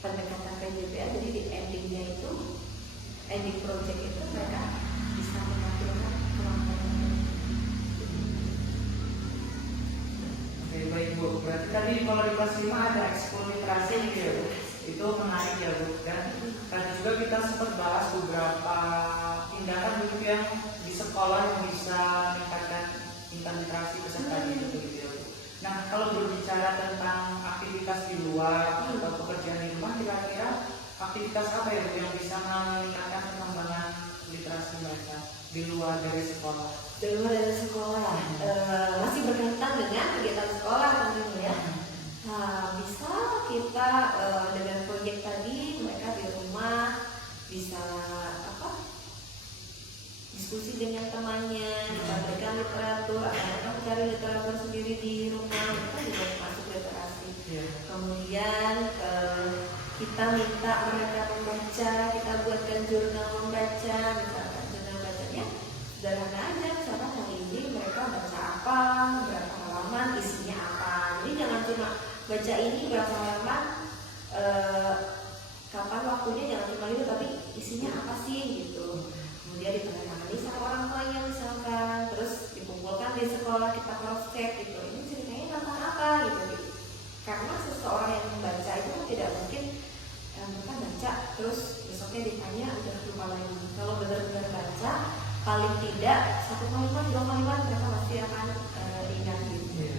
pendekatan PJBL. Jadi di endingnya itu, ending project itu mereka bisa menampilkan kemampuan. Oke, baik Bu. Berarti tadi kalau di kelas 5 ada ekskuliterasi gitu ya Bu. Itu menarik ya Bu. Dan tadi juga kita sempat bahas beberapa tindakan gitu yang di sekolah yang bisa meningkatkan tingkat literasi peserta didik gitu ya Bu. Nah, kalau berbicara tentang aktivitas di luar atau pekerjaan di rumah, kira-kira aktivitas apa ya Bu yang bisa meningkatkan pengembangan literasi mereka di luar dari sekolah? Di luar dari sekolah, masih berkaitan dengan kegiatan sekolah tentunya ya. Nah, bisa kita dengan proyek tadi mereka di rumah bisa diskusi dengan temannya, memberikan literatur, atau mereka mencari literatur sendiri di rumah, itu juga masuk literasi. Kemudian kita minta mereka membaca, kita buatkan jurnal membaca, misalkan jurnal bacanya sederhana aja, misalkan hari ini mereka baca apa, berapa halaman, isinya apa. Jadi jangan cuma baca ini berapa halaman, kapan waktunya, jangan cuma itu, tapi isinya apa sih gitu. Kemudian ditandatangani sama orang tuanya misalkan, terus dikumpulkan di sekolah, kita cross check gitu, ini ceritanya tentang apa gitu. Karena seseorang yang membaca itu kan tidak mungkin mereka baca terus besoknya ditanya udah lupa lagi. Kalau benar-benar baca, paling tidak 1 kalimat 2 kalimat mereka pasti akan ingat gitu.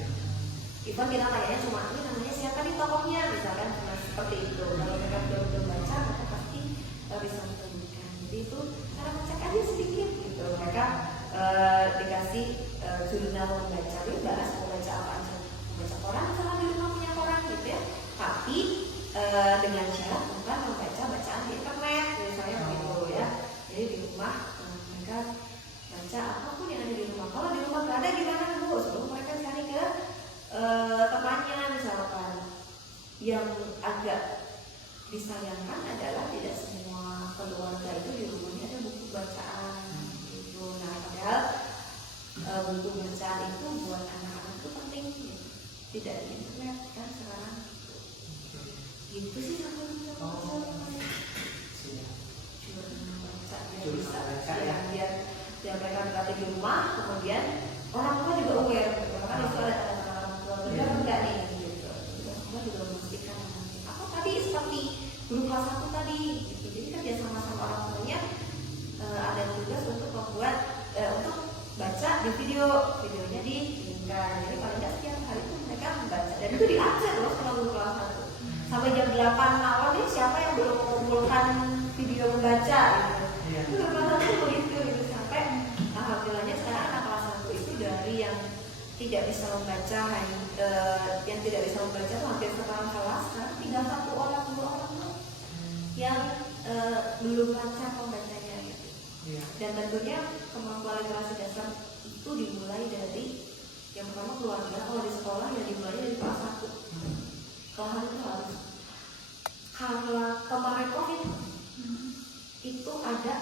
Even kita tanyanya cuma ini namanya siapa nih tokohnya, misalkan cuma seperti seperti itu. Kalau mereka belum baca, mereka pasti bisa menemukan. Jadi itu cara ngecek aja sedikit gitu. Mereka dikasih jurnal membaca, bebas mau baca apa aja, mau baca koran sama di rumah punya koran gitu ya. Tapi dengan syarat bukan membaca bacaan di internet, misalnya begitu ya. Jadi di rumah mereka baca apapun yang ada di rumah. Kalau di rumah nggak ada gimana Bu? Sebelum mereka cari ke temannya misalkan. Yang agak disayangkan adalah tidak semua keluarga itu di rumahnya ada buku bacaan gitu. Nah padahal buku bacaan itu buat anak-anak itu penting gitu. Tidak di internet kan sekarang gitu sih sampai jurnal baca biar bisa biar mereka berlatih di rumah, kemudian orang tua juga aware kan itu ada tanda-tanda orang tua benar enggak nih gitu. Orang tua juga memastikan apa tadi seperti guru kelas 1 tadi gitu. Jadi kerja sama orang tuanya ada tugas untuk membuat untuk baca di videonya dikirimkan. Jadi paling tidak setiap hari itu mereka membaca dan itu diakses loh sama guru kelas 1 sampai jam 8 malam nih siapa yang belum mengumpulkan video membaca gitu. Itu guru kelas 1 begitu gitu sampai alhamdulillahnya sekarang anak kelas 1 itu dari yang tidak bisa membaca yang tidak bisa membaca itu hampir setengah kelas, sekarang tinggal 1 orang 2 orang yang belum lancar membacanya gitu. Dan tentunya kemampuan literasi dasar itu dimulai dari yang pertama keluarga. Kalau di sekolah ya dimulai dari kelas 1. Kelas itu harus. Kalau kemarin COVID itu ada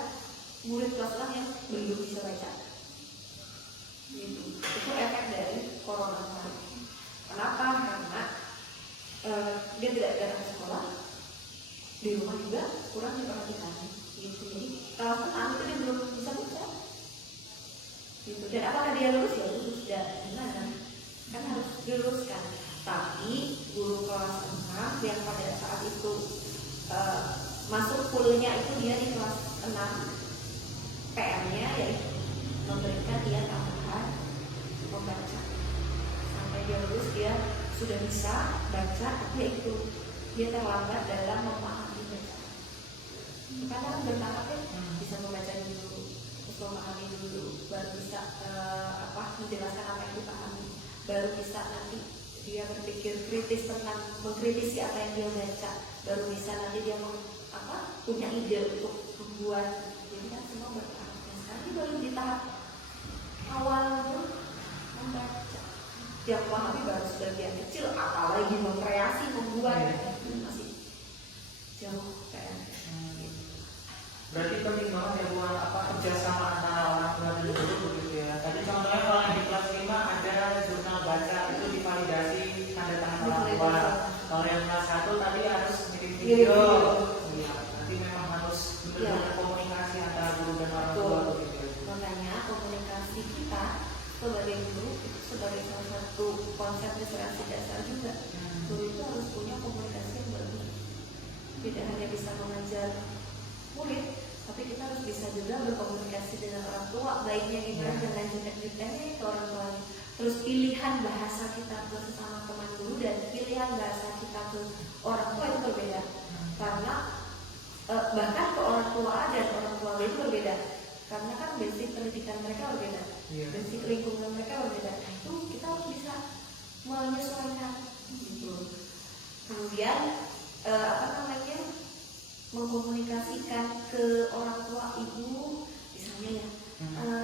murid kelas 6 yang belum bisa baca. Gitu. Itu efek dari corona kemarin. Kenapa? Karena dia tidak datang ke sekolah, di rumah juga kurang diperhatikan. Gitu. Jadi kelas 6 itu dia belum bisa baca. Gitu. Dan apakah dia lulus? Ya lulus. Dan gimana? Kan harus diluruskan. Tapi guru kelas 6 yang pada saat itu masuk fullnya itu dia di kelas 6, PR-nya yaitu memberikan dia tambahan membaca sampai dia lulus. Dia sudah bisa baca, tapi itu dia terlambat dalam memahami bacaan. Karena kan bertahap ya, bisa membaca dulu, terus memahami dulu, baru bisa menjelaskan apa yang dipahami, baru bisa nanti dia berpikir kritis tentang mengkritisi apa yang dia baca, baru bisa nanti dia punya ide untuk membuat. Jadi kan semua bertahap. Nah, sekarang baru di tahap awal membaca. Yang memahami baru sebagian kecil, apalagi mengkreasi, membuat itu masih jauh kan. Berarti penting banget ya buat kerjasama antara orang tua dan guru begitu ya. Tadi contohnya kalau di kelas 5 ada jurnal baca itu divalidasi tanda tangan orang tua. Kalau yang kelas 1 tadi harus kirim video. Iya, nanti memang harus benar-benar komunikasi antara guru dan orang tua begitu. Makanya komunikasi kita sebagai guru itu sebagai salah satu konsep literasi dasar juga. Guru itu harus punya komunikasi yang bagus. Tidak hanya bisa mengajar murid, tapi kita harus bisa juga berkomunikasi dengan orang tua, baiknya gimana dengan jutek-juteknya ke orang tua. Terus pilihan bahasa kita ke sesama teman guru dan pilihan bahasa kita ke orang tua itu berbeda. Karena bahkan ke orang tua A dan orang tua B itu berbeda. Karena kan basic pendidikan mereka berbeda, basic lingkungan mereka berbeda. Itu kita harus bisa menyesuaikan gitu. Kemudian mengkomunikasikan ke orang tua ibu, misalnya ya,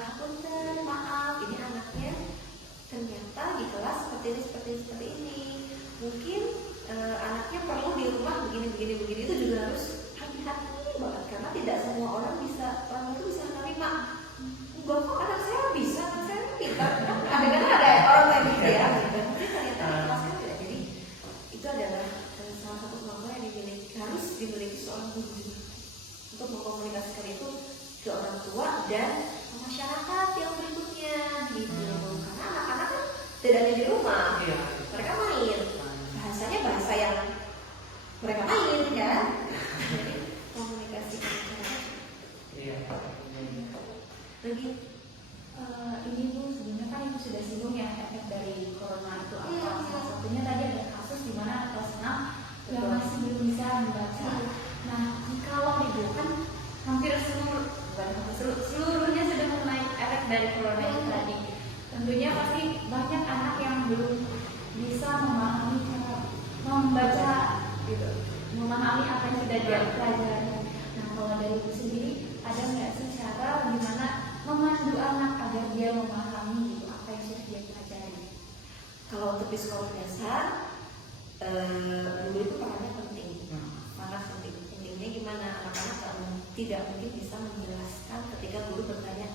hapunten, maaf, ini anaknya ternyata di kelas seperti ini. Mungkin anaknya perlu di rumah begini itu juga harus hati-hati banget karena tidak semua orang itu bisa menerima. Enggak kok anak saya bisa, anak saya pintar. Kadang-kadang ada orang kayak gitu ya. Tapi ternyata di kelas kan tidak. Jadi itu adalah salah satu kemampuan yang harus dimiliki seorang guru untuk mengkomunikasikan itu ke orang tua dan ke masyarakat yang berikutnya gitu. Karena anak-anak kan tidak hanya di rumah, mereka main. Bahasanya bahasa yang mereka main kan. Jadi komunikasi ke masyarakat. Lagi ini Bu, sebenarnya kan Ibu sudah singgung ya efek dari corona itu apa. Salah satunya tadi ada kasus di mana kelas 6 yang masih belum bisa membaca. Nah, kalau ibu kan hampir seluruhnya sudah mulai efek dari corona itu tadi. Tentunya pasti banyak anak yang belum bisa memahami cara membaca gitu, memahami apa yang sudah dia pelajari. Nah, kalau dari ibu sendiri ada nggak sih cara gimana memandu anak agar dia memahami gitu apa yang sudah dia pelajari? Kalau untuk di sekolah dasar, guru itu perannya penting, sangat penting. Pentingnya gimana? Anak-anak tidak mungkin bisa menjelaskan ketika guru bertanya,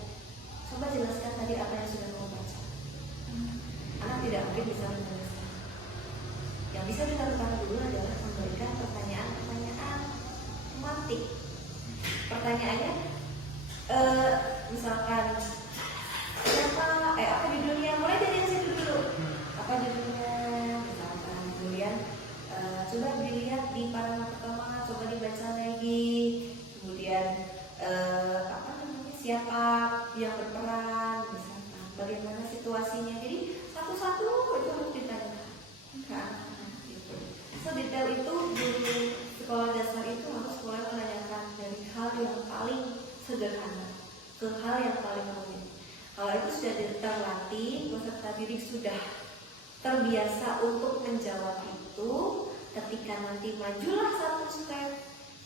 coba jelaskan tadi apa yang sudah kamu baca. Anak tidak mungkin bisa menjelaskan. Yang bisa dilakukan guru adalah memberikan pertanyaan-pertanyaan tematik. Pertanyaannya, misalkan apa judulnya? Mulai dari yang situ dulu. Apa judulnya? Misalkan kemudian coba dilihat di paragraf pertama, coba dibaca lagi. Kemudian siapa yang berperan, misalkan bagaimana situasinya. Jadi satu-satu itu harus ditanyakan ke anak-anak gitu. Sedetail itu guru sekolah dasar itu harus mulai menanyakan dari hal yang paling sederhana ke hal yang paling rumit. Kalau itu sudah terlatih, peserta didik sudah terbiasa untuk menjawab itu, ketika nanti majulah satu step,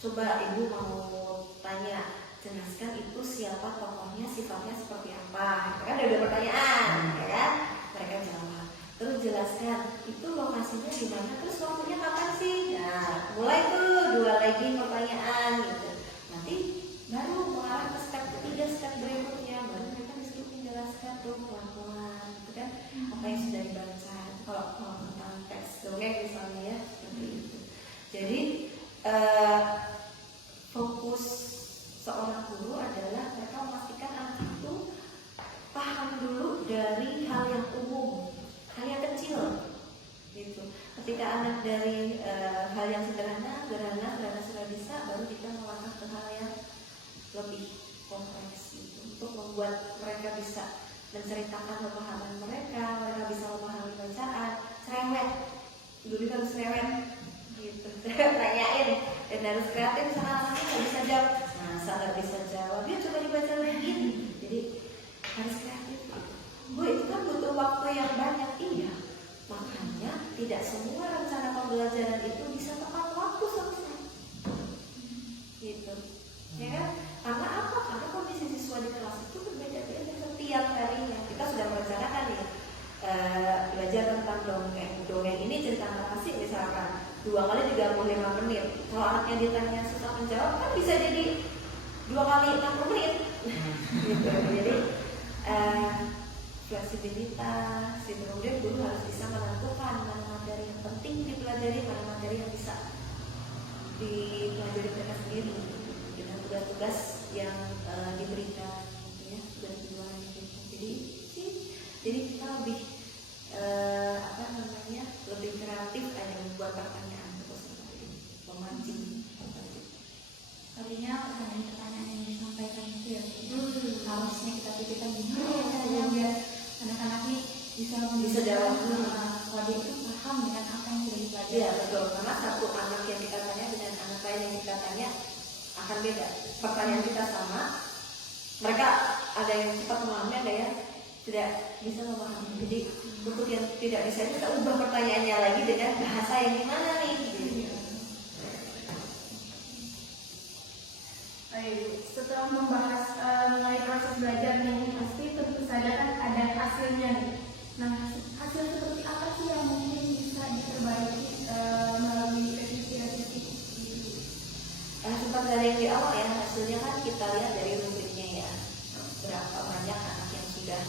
coba ibu mau tanya, jelaskan itu siapa tokohnya, sifatnya seperti apa. Kan ada pertanyaan, ya kan? Mereka jawab. Terus jelaskan itu lokasinya di mana, terus waktunya kapan sih? Nah, mulai tuh dua lagi pertanyaan gitu. Nanti baru mengarah ke step ketiga, step berikutnya, baru mereka disuruh menjelaskan tuh pelan-pelan, gitu kan? Apa yang sudah dibaca. Kalau tentang teks dongeng misalnya ya, seperti itu. Jadi fokus seorang guru adalah mereka memastikan anak itu paham dulu dari hal yang umum, hal yang kecil, gitu. Ketika anak dari hal yang sederhana sudah bisa, baru kita melangkah ke hal yang lebih kompleks, gitu. Untuk membuat mereka bisa menceritakan pemahaman mereka bisa memahami bacaan, cerewet, dulu harus cerewet, gitu. Tanyain dan harus kreatif, misalnya anaknya nggak bisa jawab, nggak bisa jawab, dia coba dibaca lagi. Jadi harus kreatif. Bu, itu kan butuh waktu yang banyak, iya. Makanya tidak semua rencana pembelajaran itu bisa tepat waktu selesai, gitu. Ya kan? Karena apa? Karena kondisi siswa di kelas itu berbeda-beda setiap harinya. Kita sudah merencanakan nih belajar tentang dongeng ini cerita apa sih, misalkan 2 kali 35 menit. Kalau anaknya ditanya susah menjawab, kan bisa jadi 2 kali 60 menit. Gitu. Jadi fleksibilitas, kemudian guru harus bisa menentukan mana materi yang penting dipelajari, mana materi yang bisa dipelajari mereka sendiri dengan tugas-tugas yang diberikan, gitu ya, tugas-tugas yang diberikan. Jadi kita lebih lebih kreatif aja membuat pertanyaan terus memancing. Artinya pertanyaan yang disampaikan itu ya harusnya kita pikirkan gimana ya caranya biar anak-anak ini bisa jawab kalau dia itu paham dengan apa yang sudah dipelajari. Iya betul, karena satu anak yang kita tanya dengan anak lain yang kita tanya akan beda. Pertanyaan kita sama, mereka ada yang cepat memahami, ada yang tidak bisa memahami. Jadi untuk yang tidak bisa kita ubah pertanyaannya lagi dengan bahasa yang gimana nih. Baik, setelah membahas mengenai proses belajar ini pasti tentu saja kan ada hasilnya nih. Nah, hasil seperti apa sih yang mungkin bisa diperbaiki melalui revisi-revisi? Seperti dari yang di awal ya, hasilnya kan kita lihat dari rubriknya ya, berapa banyak anak yang sudah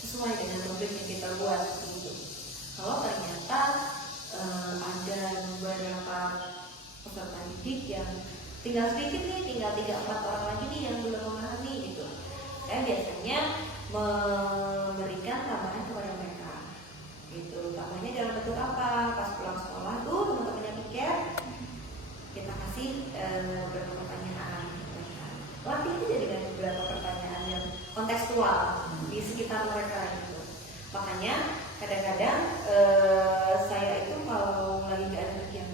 sesuai dengan rubrik yang kita buat gitu. Kalau ternyata ada beberapa peserta didik yang tinggal sedikit nih, tinggal 3-4 orang lagi nih yang belum memahami gitu, saya biasanya memberikan tambahan kepada mereka gitu. Tambahannya dalam bentuk apa? Pas pulang sekolah tuh teman-temannya piket, kita kasih beberapa pertanyaan. Latih aja dengan beberapa pertanyaan yang kontekstual di sekitar mereka gitu. Makanya kadang-kadang saya itu kalau lagi nggak ada kegiatan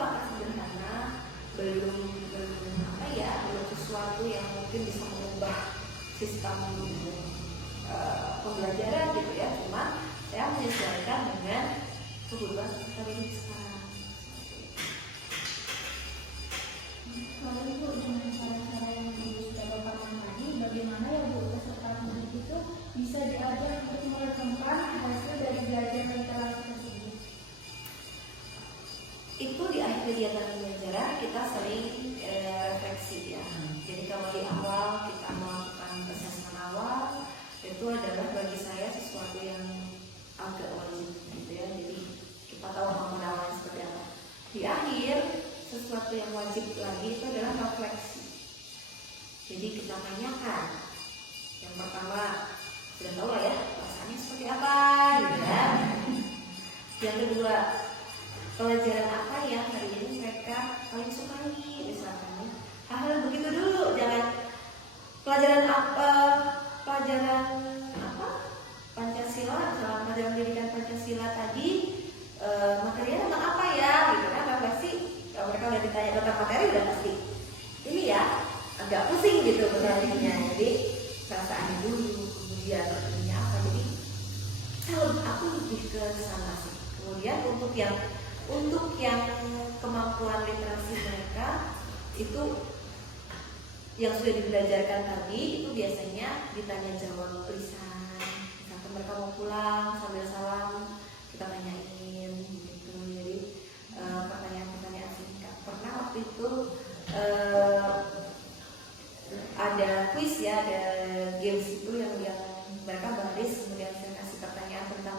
langkah sederhana, belum apa ya, belum sesuatu yang mungkin bisa mengubah sistem pembelajaran gitu ya. Cuma saya menyesuaikan dengan kebutuhan peserta didik sekarang. Lalu Bu, dengan cara-cara yang Ibu sudah paparkan tadi, bagaimana ya Bu peserta didik itu bisa diajar untuk merekamkan hasil dari belajar literasi tersebut? Itu di akhir kegiatan pembelajaran kita sering refleksi ya. Jadi kalau di awal kita melakukan assessment awal, itu adalah bagi saya sesuatu yang agak wajib gitu ya. Jadi kita tahu pengalaman seperti apa. Di akhir sesuatu yang wajib lagi itu adalah refleksi. Jadi kita tanyakan. Yang pertama, sudah tahu lah ya perasaannya seperti apa gitu kan. Yang kedua, pelajaran apa yang hari ini mereka paling sukai misalnya. Hal-hal begitu dulu, jangan pelajaran apa Pancasila, misalnya pelajaran pendidikan Pancasila tadi materinya tentang apa ya gitu kan. Refleksi, kalau mereka udah ditanya tentang materi udah pasti ini ya agak pusing gitu pertanyaannya. Jadi perasaannya dulu, kemudian ini apa. Jadi kalau aku lebih ke sana sih. Kemudian untuk yang kemampuan literasi mereka itu yang sudah dibelajarkan tadi itu biasanya ditanya jawab tulisan. Misalkan mereka mau pulang sambil salam kita tanyain gitu. Jadi pertanyaan-pertanyaan singkat. Pernah waktu itu ada quiz ya, ada games itu yang mereka baris, kemudian saya kasih pertanyaan tentang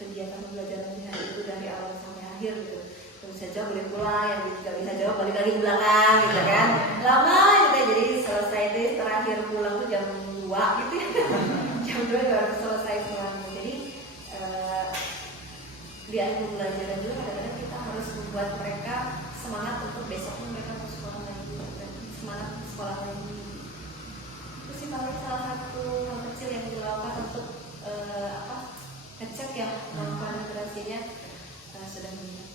kegiatan pembelajaran di hari itu dari awal sampai akhir gitu. Yang bisa jawab boleh pulang, yang tidak bisa jawab balik lagi ke belakang gitu kan. Lama gitu ya, jadi selesai itu terakhir pulang tuh jam 2 gitu ya. Jam 2 baru selesai pulang. Jadi di akhir pembelajaran juga kadang-kadang kita harus membuat mereka semangat untuk besoknya mereka mau sekolah lagi, semangat sekolah lagi. Itu sih paling salah satu hal kecil yang dilakukan untuk ngecek ya kemampuan literasinya sudah meningkat.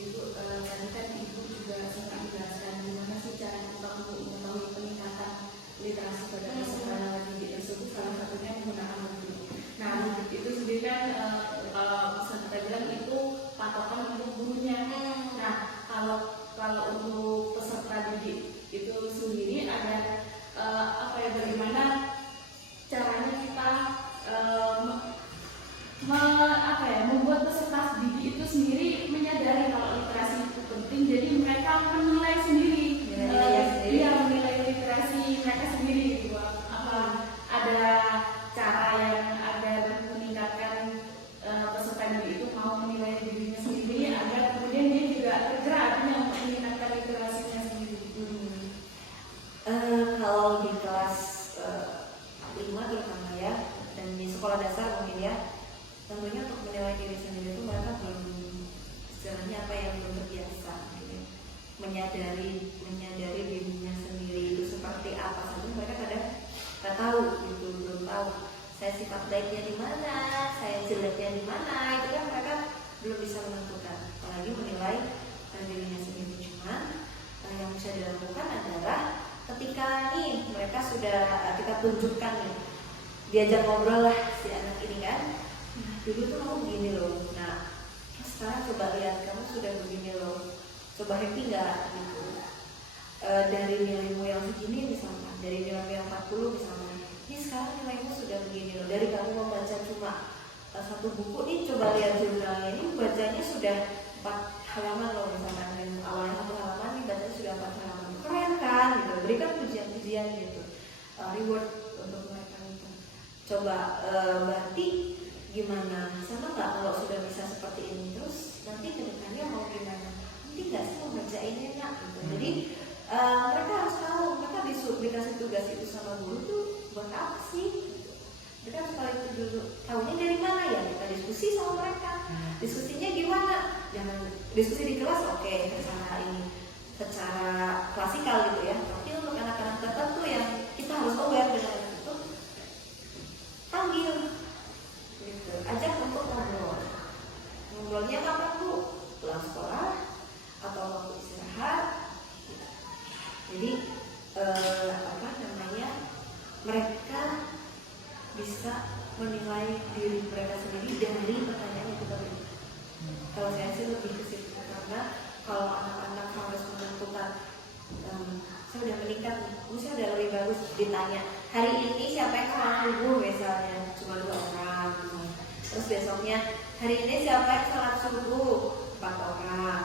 Ibu, tadi kan Ibu juga sempat menjelaskan gimana sih cara untuk mengetahui peningkatan literasi pada peserta didik tersebut, salah satunya menggunakan buku. Nah, buku itu sendiri kan kalau kita bilang itu patokan untuk gurunya. Nah, kalau untuk peserta didik itu sendiri ada bagaimana caranya kita membuat peserta didik itu sendiri menyadari kalau literasi itu penting, jadi mereka menilai sendiri, menilai literasi mereka sendiri gitu. Apa ada cara yang agar meningkatkan peserta didik itu mau menilai dirinya sendiri agar kemudian dia juga tergerak untuk meningkatkan literasinya sendiri. Kalau di kelas 5 terutama ya, dan di sekolah dasar mungkin ya, tentunya untuk menilai diri sendiri itu mereka belum istilahnya apa yang belum terbiasa gitu. menyadari dirinya sendiri itu seperti apa saja mereka kadang nggak tahu gitu, belum tahu saya sifat baiknya di mana, saya jeleknya di mana, itu kan mereka belum bisa menentukan, apalagi menilai dirinya sendiri. Cuman yang bisa dilakukan adalah ketika nih mereka sudah kita tunjukkan nih, diajak ngobrol lah si anak ini kan, nah dulu tuh kamu begini loh, nah sekarang coba lihat kamu sudah begini loh, coba happy nggak gitu. Dari nilaimu yang segini misalnya, dari nilaimu yang 40 misalnya, ini sekarang nilaimu sudah begini loh, dari kamu membaca cuma satu buku nih, coba lihat jurnalnya ini bacanya sudah 4 halaman loh misalnya, awalnya 1 halaman nih bacanya sudah 4 halaman, keren kan gitu. Berikan pujian-pujian gitu, reward untuk mereka gitu. Coba berarti gimana, sama nggak kalau sudah bisa seperti ini, terus nanti kedepannya mau gimana, nanti nggak sih mau baca ini enak gitu. Jadi mereka harus tahu, mereka dikasih tugas itu sama guru tuh buat apa sih gitu. Mereka harus tahu itu dulu, tahunya dari mana ya, kita diskusi sama mereka. Diskusinya gimana, jangan diskusi di kelas oke, secara klasikal gitu ya, tapi untuk anak-anak tertentu yang kita harus aware dengan itu, panggil gitu, ajak untuk ngobrolnya kapan Bu, pulang sekolah atau waktu istirahat. Jadi mereka bisa menilai diri mereka sendiri dari pertanyaan yang kita beri. Kalau saya sih lebih ke situ, karena kalau anak-anak harus menentukan, saya udah meningkat nih, saya udah lebih bagus ditanya hari ini siapa yang sholat subuh misalnya, cuma 2 orang. Terus besoknya hari ini siapa yang sholat subuh, 4 orang.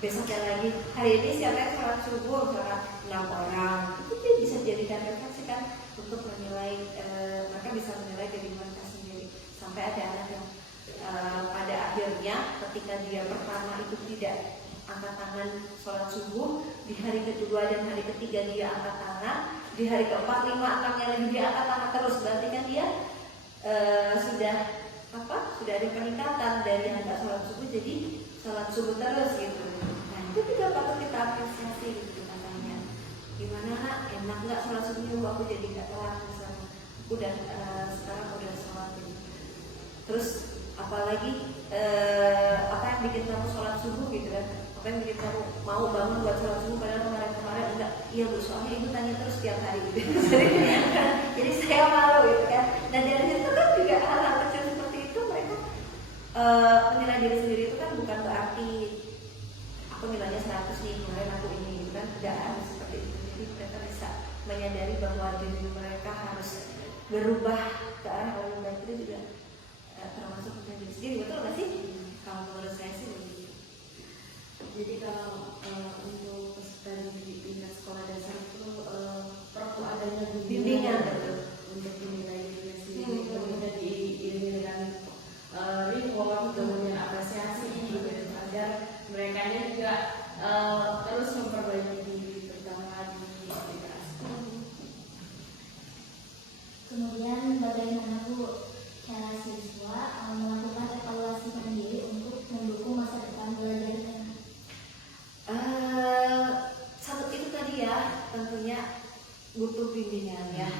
Besoknya lagi hari ini siapa yang sholat subuh, misalkan 6 orang. Itu dia bisa jadikan referensi kan untuk menilai, mereka bisa menilai dari mereka sendiri. Sampai ada anak yang pada akhirnya ketika dia pertama itu tidak angkat tangan sholat subuh, di hari kedua dan hari ketiga dia angkat tangan, di hari keempat, 5, 6 yang lagi dia angkat tangan terus. Berarti kan dia sudah ada peningkatan dari angkat sholat subuh jadi sholat subuh terus gitu. Nah itu juga patut kita apresiasi gitu, kita tanya gimana nak, enak nggak sholat subuhnya, aku jadi nggak telat misalnya, aku udah sekarang udah sholat gitu. Terus apalagi apa yang bikin kamu sholat subuh gitu kan, apa yang bikin kamu mau bangun buat sholat subuh padahal kemarin enggak. Iya bu, soalnya ibu tanya terus tiap hari gitu. Jadi saya malu gitu kan. Nah dari situ kan juga hal-hal kecil seperti itu mereka menilai diri sendiri itu kan bukan berarti aku nilainya 100 nih, kemarin aku ini gitu kan, tidak harus seperti itu. Jadi mereka bisa menyadari bahwa diri mereka harus berubah ke arah yang lebih baik. Itu juga termasuk menjadi diri sendiri, betul nggak sih? Kalau menurut saya sih begitu. Jadi kalau untuk peserta di tingkat sekolah dasar itu perlu adanya Bimbingan untuk menilai diri sendiri, kemudian diiringi dengan reward, kemudian apresiasi gitu, agar mereka juga terus memperbaiki diri, terutama di aplikasi. Kemudian bagaimana Bu cara siswa melakukan evaluasi mandiri untuk mendukung masa depan belajarnya? Satu itu tadi ya, tentunya butuh bimbingan ya,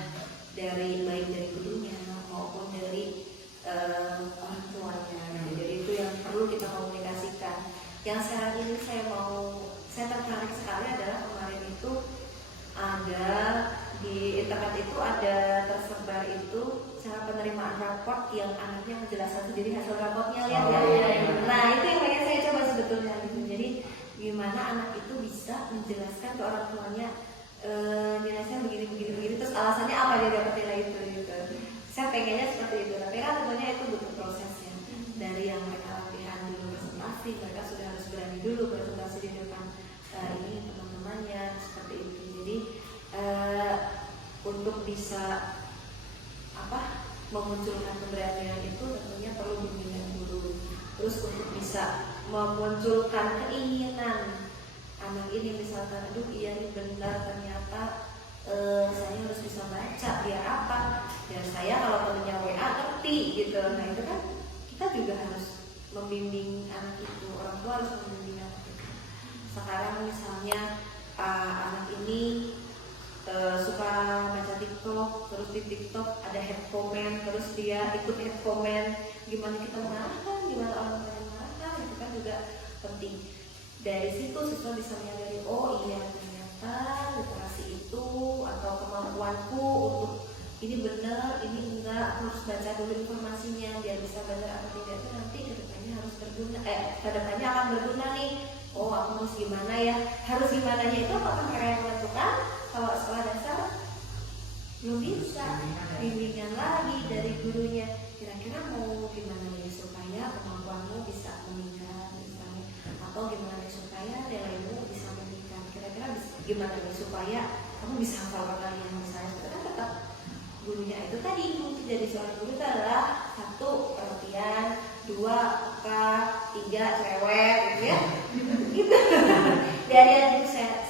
baik dari gurunya maupun dari orang tuanya. Jadi itu yang perlu kita komunikasikan. Yang sekarang ini saya tertarik sekali adalah kemarin itu ada di internet itu ada tersebar itu cara penerimaan raport yang anaknya menjelaskan sendiri hasil raportnya, lihat ya. Nah itu yang pengen saya coba sebetulnya gitu. Jadi gimana anak itu bisa menjelaskan ke orang tuanya nilainya begini terus alasannya apa dia dapat nilai itu gitu. Saya pengennya seperti itu, tapi kan tentunya itu butuh prosesnya. Dari yang mereka latihan dulu presentasi, mereka sudah harus berani dulu presentasi di depan ini teman-temannya seperti itu. Jadi untuk bisa memunculkan keberanian itu tentunya perlu bimbingan guru. Terus untuk bisa memunculkan keinginan anak ini, misalkan aduh iya ini benar ternyata saya harus bisa baca, biar apa? Biar saya kalau temennya WA ngerti gitu. Nah itu kan kita juga harus membimbing anak itu, orang tua harus membimbing anak itu. Sekarang misalnya anak ini suka baca TikTok, terus di TikTok ada head comment, terus dia ikut head comment, gimana kita mengarahkan, gimana orang lain mengarahkan, itu kan juga penting. Dari situ siswa bisa menyadari, oh iya ternyata literasi itu atau kemampuanku untuk ini benar, ini enggak, aku harus baca dulu informasinya biar bisa benar atau tidak. Itu nanti kedepannya harus berguna, kedepannya akan berguna nih. Oh aku harus gimana ya, harus gimana nya itu apakah mereka yang menentukan? Kalau sekolah dasar belum bisa, bimbingan lagi dari gurunya. Kira-kira mau gimana nih supaya kemampuanmu bisa meningkat misalnya, atau gimana nih supaya nilaimu bisa meningkat. Kira-kira gimana nih supaya kamu bisa hafal pertanyaan misalnya. Itu kan tetap gurunya itu tadi, kunci dari seorang guru itu adalah 1 perhatian, 2 peka, 3 cerewet gitu ya. Gitu. Dari yang itu saya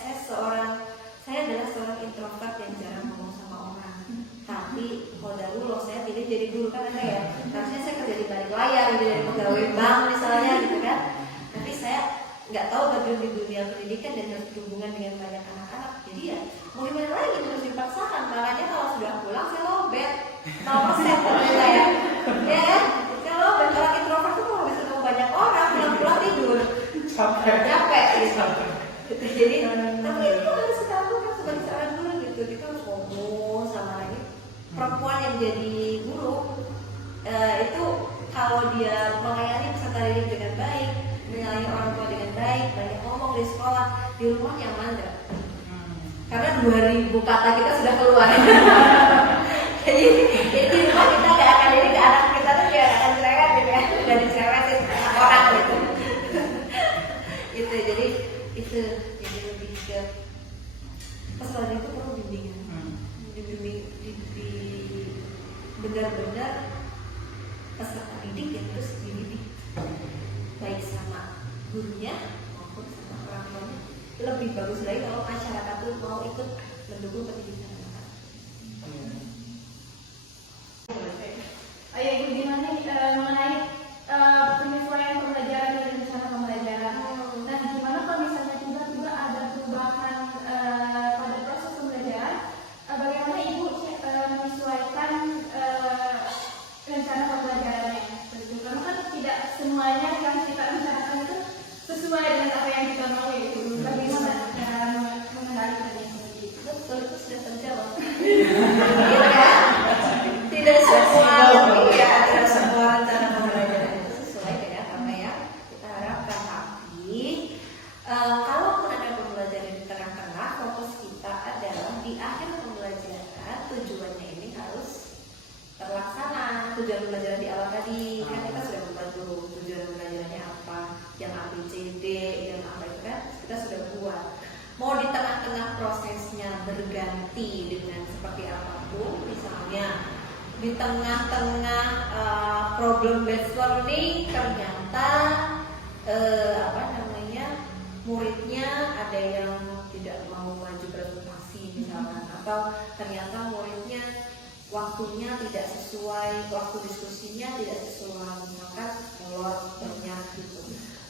adalah seorang introvert yang jarang ngomong sama orang. Tapi kalau dahulu saya pilih jadi guru kan ada ya. Harusnya saya kerja di balik layar, jadi pegawai bank misalnya gitu kan. Tapi saya nggak tahu bagian di dunia pendidikan dan harus berhubungan dengan banyak anak-anak. Jadi ya mau gimana lagi, terus dipaksakan. Makanya kalau sudah pulang saya lobet. Tahu saya saya ya, saya lobet. Orang introvert tuh kalau bisa ketemu banyak orang, pulang-pulang tidur. capek gitu. Jadi tapi itu harus kita lakukan sebagai seorang guru gitu. Kita harus ngomong sama lagi perempuan yang jadi guru itu kalau dia melayani peserta didik dengan baik, melayani orang tua dengan baik, banyak ngomong di sekolah, di rumah nyaman gak? Karena 2000 kata kita sudah keluar. jadi di rumah kita gak akan, jadi ke anak kita tuh gak akan cerewet gitu ya, udah dicerewetin orang gitu. Itu jadi lebih ke peserta itu perlu bimbingan, dibimbing benar-benar peserta didik yang terus dididik baik sama gurunya maupun sama orang tuanya. Lebih bagus lagi kalau masyarakat tuh mau ikut mendukung pendidikan anak. Ya, Ibu, gimana mengenai penyesuaian pembelajaran dari rencana pembelajaran? Nah, gimana kalau misalnya tiba-tiba ada perubahan pada proses pembelajaran? Bagaimana Ibu menyesuaikan rencana pembelajarannya? Karena kan tidak semuanya yang kita rencanakan itu sesuai dengan apa yang kita mau, gitu. Bagaimana cara mengendalikannya seperti itu? Betul, itu sudah terjawab. Tidak semua tidak semua rencana pembelajaran itu sesuai dengan apa yang kita harapkan. Tapi kalaupun ada pembelajaran di tengah-tengah, fokus kita adalah di akhir pembelajaran tujuannya ini harus terlaksana. Tujuan pembelajaran di awal tadi kan kita sudah buat dulu tujuan pembelajarannya apa, yang A, B, C, D, yang apa itu kan kita sudah buat. Mau di tengah-tengah prosesnya berganti dengan seperti apapun, misalnya di tengah-tengah problem based learning ternyata muridnya ada yang tidak mau maju presentasi misalkan, atau ternyata muridnya waktunya tidak sesuai, waktu diskusinya tidak sesuai, misalkan molor banyak gitu.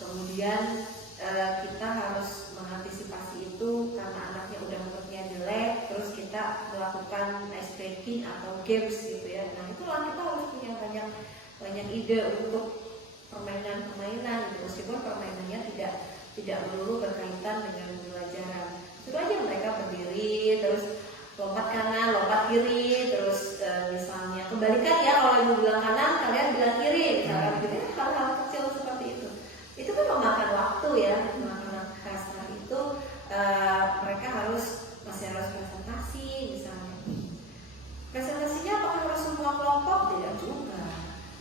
Kemudian kita harus mengantisipasi itu karena anaknya udah moodnya jelek, terus kita melakukan ice breaking atau games gitu ya. Nah itulah kita harus punya banyak ide untuk permainan gitu, meskipun permainannya tidak melulu berkaitan dengan pembelajaran. Itu aja mereka berdiri terus lompat kanan, lompat kiri, terus misalnya kembalikan ya, kalau ibu bilang kanan kalian bilang kiri misalkan gitu ya. Hal-hal kecil seperti itu kan memakan waktu ya. Memakan kasar itu mereka masih harus presentasi misalnya. Presentasinya apakah harus semua kelompok? Tidak juga.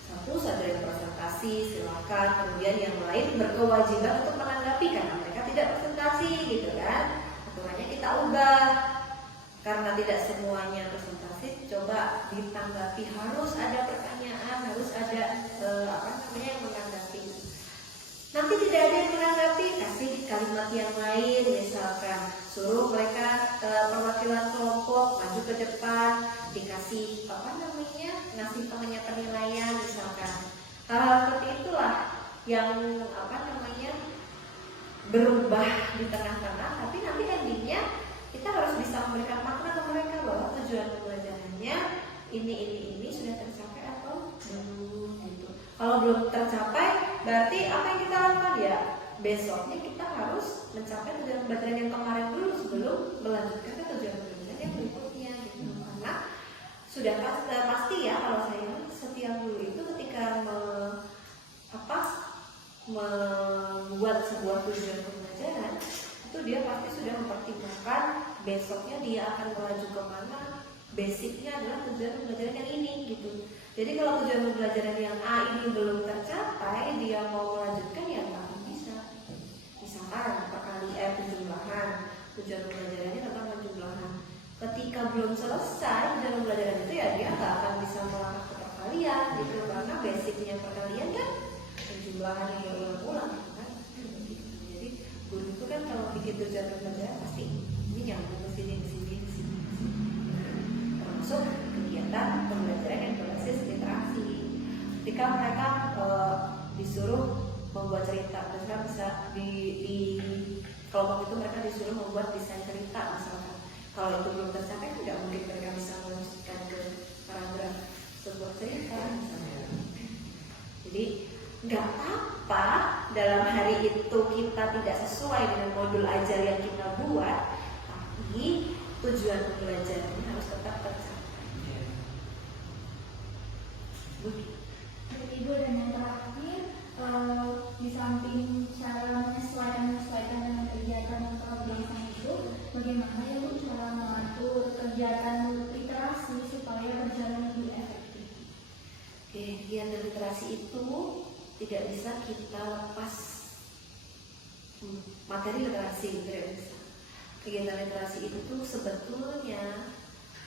Satu saja yang presentasi silakan, kemudian yang lain berkewajiban untuk menanggapi karena mereka tidak presentasi gitu kan. Aturannya kita ubah. Karena tidak semuanya presentasi, coba ditanggapi, harus ada pertanyaan, harus ada yang menanggapi. Nanti tidak ada yang menanggapi, kasih kalimat yang lain, misalkan suruh mereka perwakilan kelompok maju ke depan, dikasih ngasih temannya penilaian misalkan. Hal seperti itulah yang berubah di tengah-tengah, tapi nanti endingnya kita harus bisa memberikan makna ke mereka bahwa tujuan pembelajarannya ini sudah tercapai atau belum gitu. Kalau belum tercapai, berarti apa yang kita lakukan ya? Besoknya kita harus mencapai tujuan pembelajaran yang kemarin dulu sebelum melanjutkan ke tujuan pembelajaran yang berikutnya gitu. Karena sudah pasti ya, kalau saya setiap guru itu ketika membuat sebuah tujuan pembelajaran itu dia pasti sudah mempertimbangkan besoknya dia akan melaju kemana. Basicnya adalah tujuan pembelajaran yang ini gitu. Jadi kalau tujuan pembelajaran yang A ini belum tercapai, dia mau melanjutkan ya nggak akan bisa. Misalkan penjumlahan, tujuan pembelajarannya tentang penjumlahan. Ketika belum selesai tujuan pembelajaran itu ya dia nggak akan bisa melangkah ke perkalian gitu, karena basicnya perkalian kan penjumlahan yang berulang-ulang kan. Jadi guru itu kan kalau bikin tujuan pembelajaran pasti ini nyambung ke sini. Termasuk kegiatan pembelajaran yang berbasis literasi. Ketika mereka disuruh membuat cerita, misalkan bisa di kelompok itu mereka disuruh membuat desain cerita misalkan. Kalau itu belum tercapai, tidak mungkin mereka bisa melanjutkan ke paragraf sebuah cerita misalnya. Jadi nggak apa-apa dalam hari itu kita tidak sesuai dengan modul ajar yang kita buat, tapi tujuan pembelajarannya harus tetap tercapai. Ibu, dan yang terakhir, di samping cara menyesuaikan dengan kegiatan yang telah dilakukan itu, bagaimana ya Bu cara mengatur kegiatan literasi supaya berjalan lebih efektif? Oke, kegiatan literasi itu tidak bisa kita lepas materi literasi, tidak bisa. Kegiatan literasi itu sebetulnya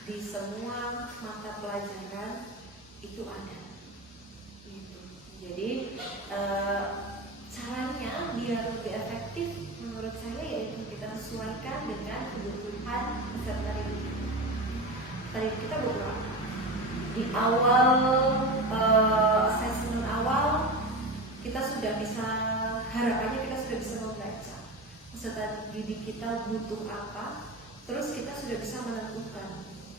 di semua mata pelajaran itu ada. Gitu. Jadi caranya biar lebih efektif menurut saya yaitu kita sesuaikan dengan kebutuhan peserta didik. Tadi kita beberapa di awal assessment awal kita sudah bisa, harapannya kita sudah bisa membaca peserta didik kita butuh apa, terus kita sudah bisa menentukan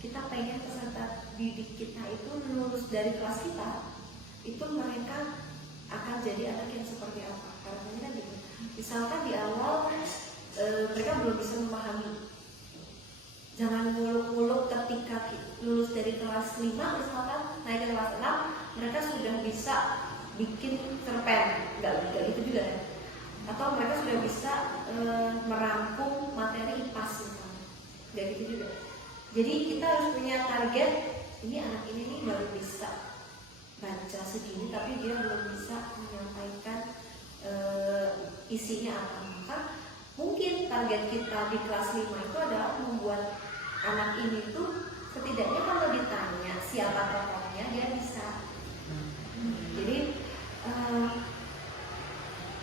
kita pengen peserta didik kita itu lulus dari kelas kita itu mereka akan jadi anak yang seperti apa. Harapannya kan gitu. Misalkan di awal mereka belum bisa memahami, jangan muluk-muluk ketika lulus dari kelas 5 misalkan naik ke kelas 6 mereka sudah bisa bikin cerpen, enggak gitu juga ya. Atau mereka sudah bisa merangkum materi IPAS misalnya, enggak gitu juga. Jadi kita harus punya target, ini anak ini nih baru bisa baca segini tapi dia belum bisa menyampaikan isinya apa. Maka mungkin target kita di kelas 5 itu adalah membuat anak ini tuh setidaknya kalau ditanya siapa tokohnya dia bisa. Jadi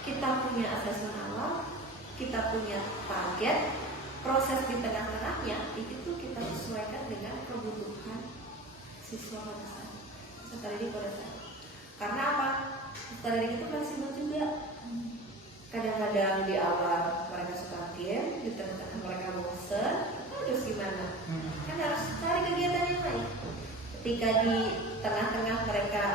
kita punya asesmen awal, kita punya target, proses di tengah-tengahnya itu kita sesuaikan dengan kebutuhan siswa pada saat peserta didik pada saat. Karena apa? Peserta didik itu masih juga. Kadang-kadang di awal mereka suka game, di tengah-tengah mereka bosan, terus gimana? Kan harus cari kegiatan yang lain. Ketika di tengah-tengah mereka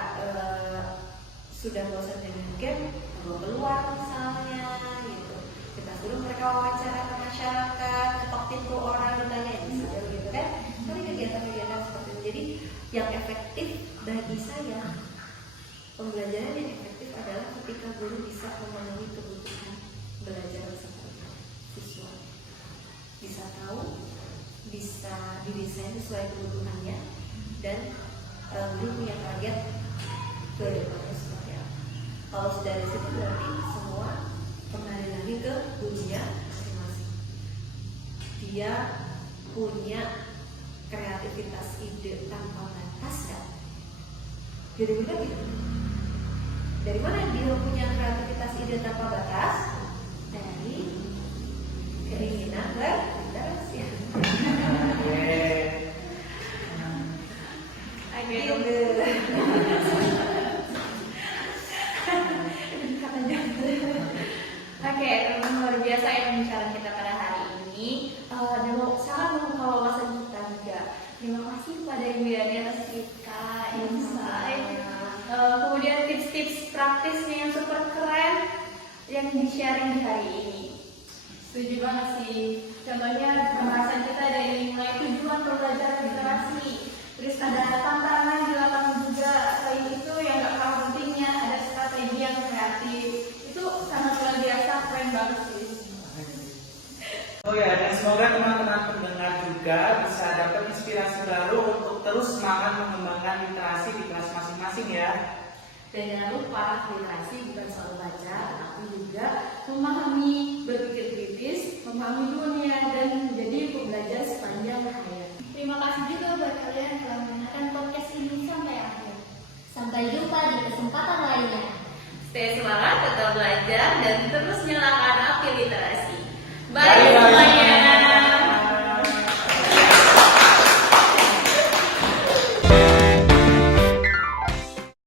sudah bosan dengan game, mau keluar misalnya, gitu. Kita suruh mereka wawancara ke masyarakat, ketok pintu orang ditanya bisa gitu kan? Cari kegiatan-kegiatan seperti itu. Jadi yang efektif bagi saya, pembelajaran yang efektif adalah ketika guru bisa memenuhi kebutuhan belajar peserta siswa, bisa tahu, bisa didesain sesuai kebutuhannya, dan guru punya target ke depannya seperti apa. Kalau dari situ berarti semua kembali lagi ke gurunya masing-masing. Dia punya kreativitas ide tanpa batas kan? Gitu-gitu gitu. Dari mana dia punya kreativitas ide tanpa batas? Dari keinginan berliterasi. Oke, luar biasa ya pembicaraan kita pada hari ini. Dan sangat membuka wawasan kita juga. Terima kasih kepada Ibu Yani atas cerita, insight, kemudian tips-tips praktisnya yang super keren yang di-sharing di hari ini. Setuju banget sih. Contohnya pembahasan kita dari mulai tujuan pembelajaran literasi, terus ada tantangan di lapangan juga. Selain itu yang gak kalah pentingnya ada strategi yang kreatif. Itu sangat luar biasa, keren banget sih. Oh ya, dan semoga teman-teman pendengar juga bisa dapat inspirasi baru untuk terus semangat mengembangkan literasi di kelas masing-masing ya. Dan jangan lupa, literasi bukan soal baca, tapi juga memahami, berpikir kritis, memahami dunia, dan menjadi pembelajar sepanjang hayat. Terima kasih juga buat kalian yang telah mendengarkan podcast ini sampai akhir. Sampai jumpa di kesempatan lainnya. Stay semangat, tetap belajar, dan terus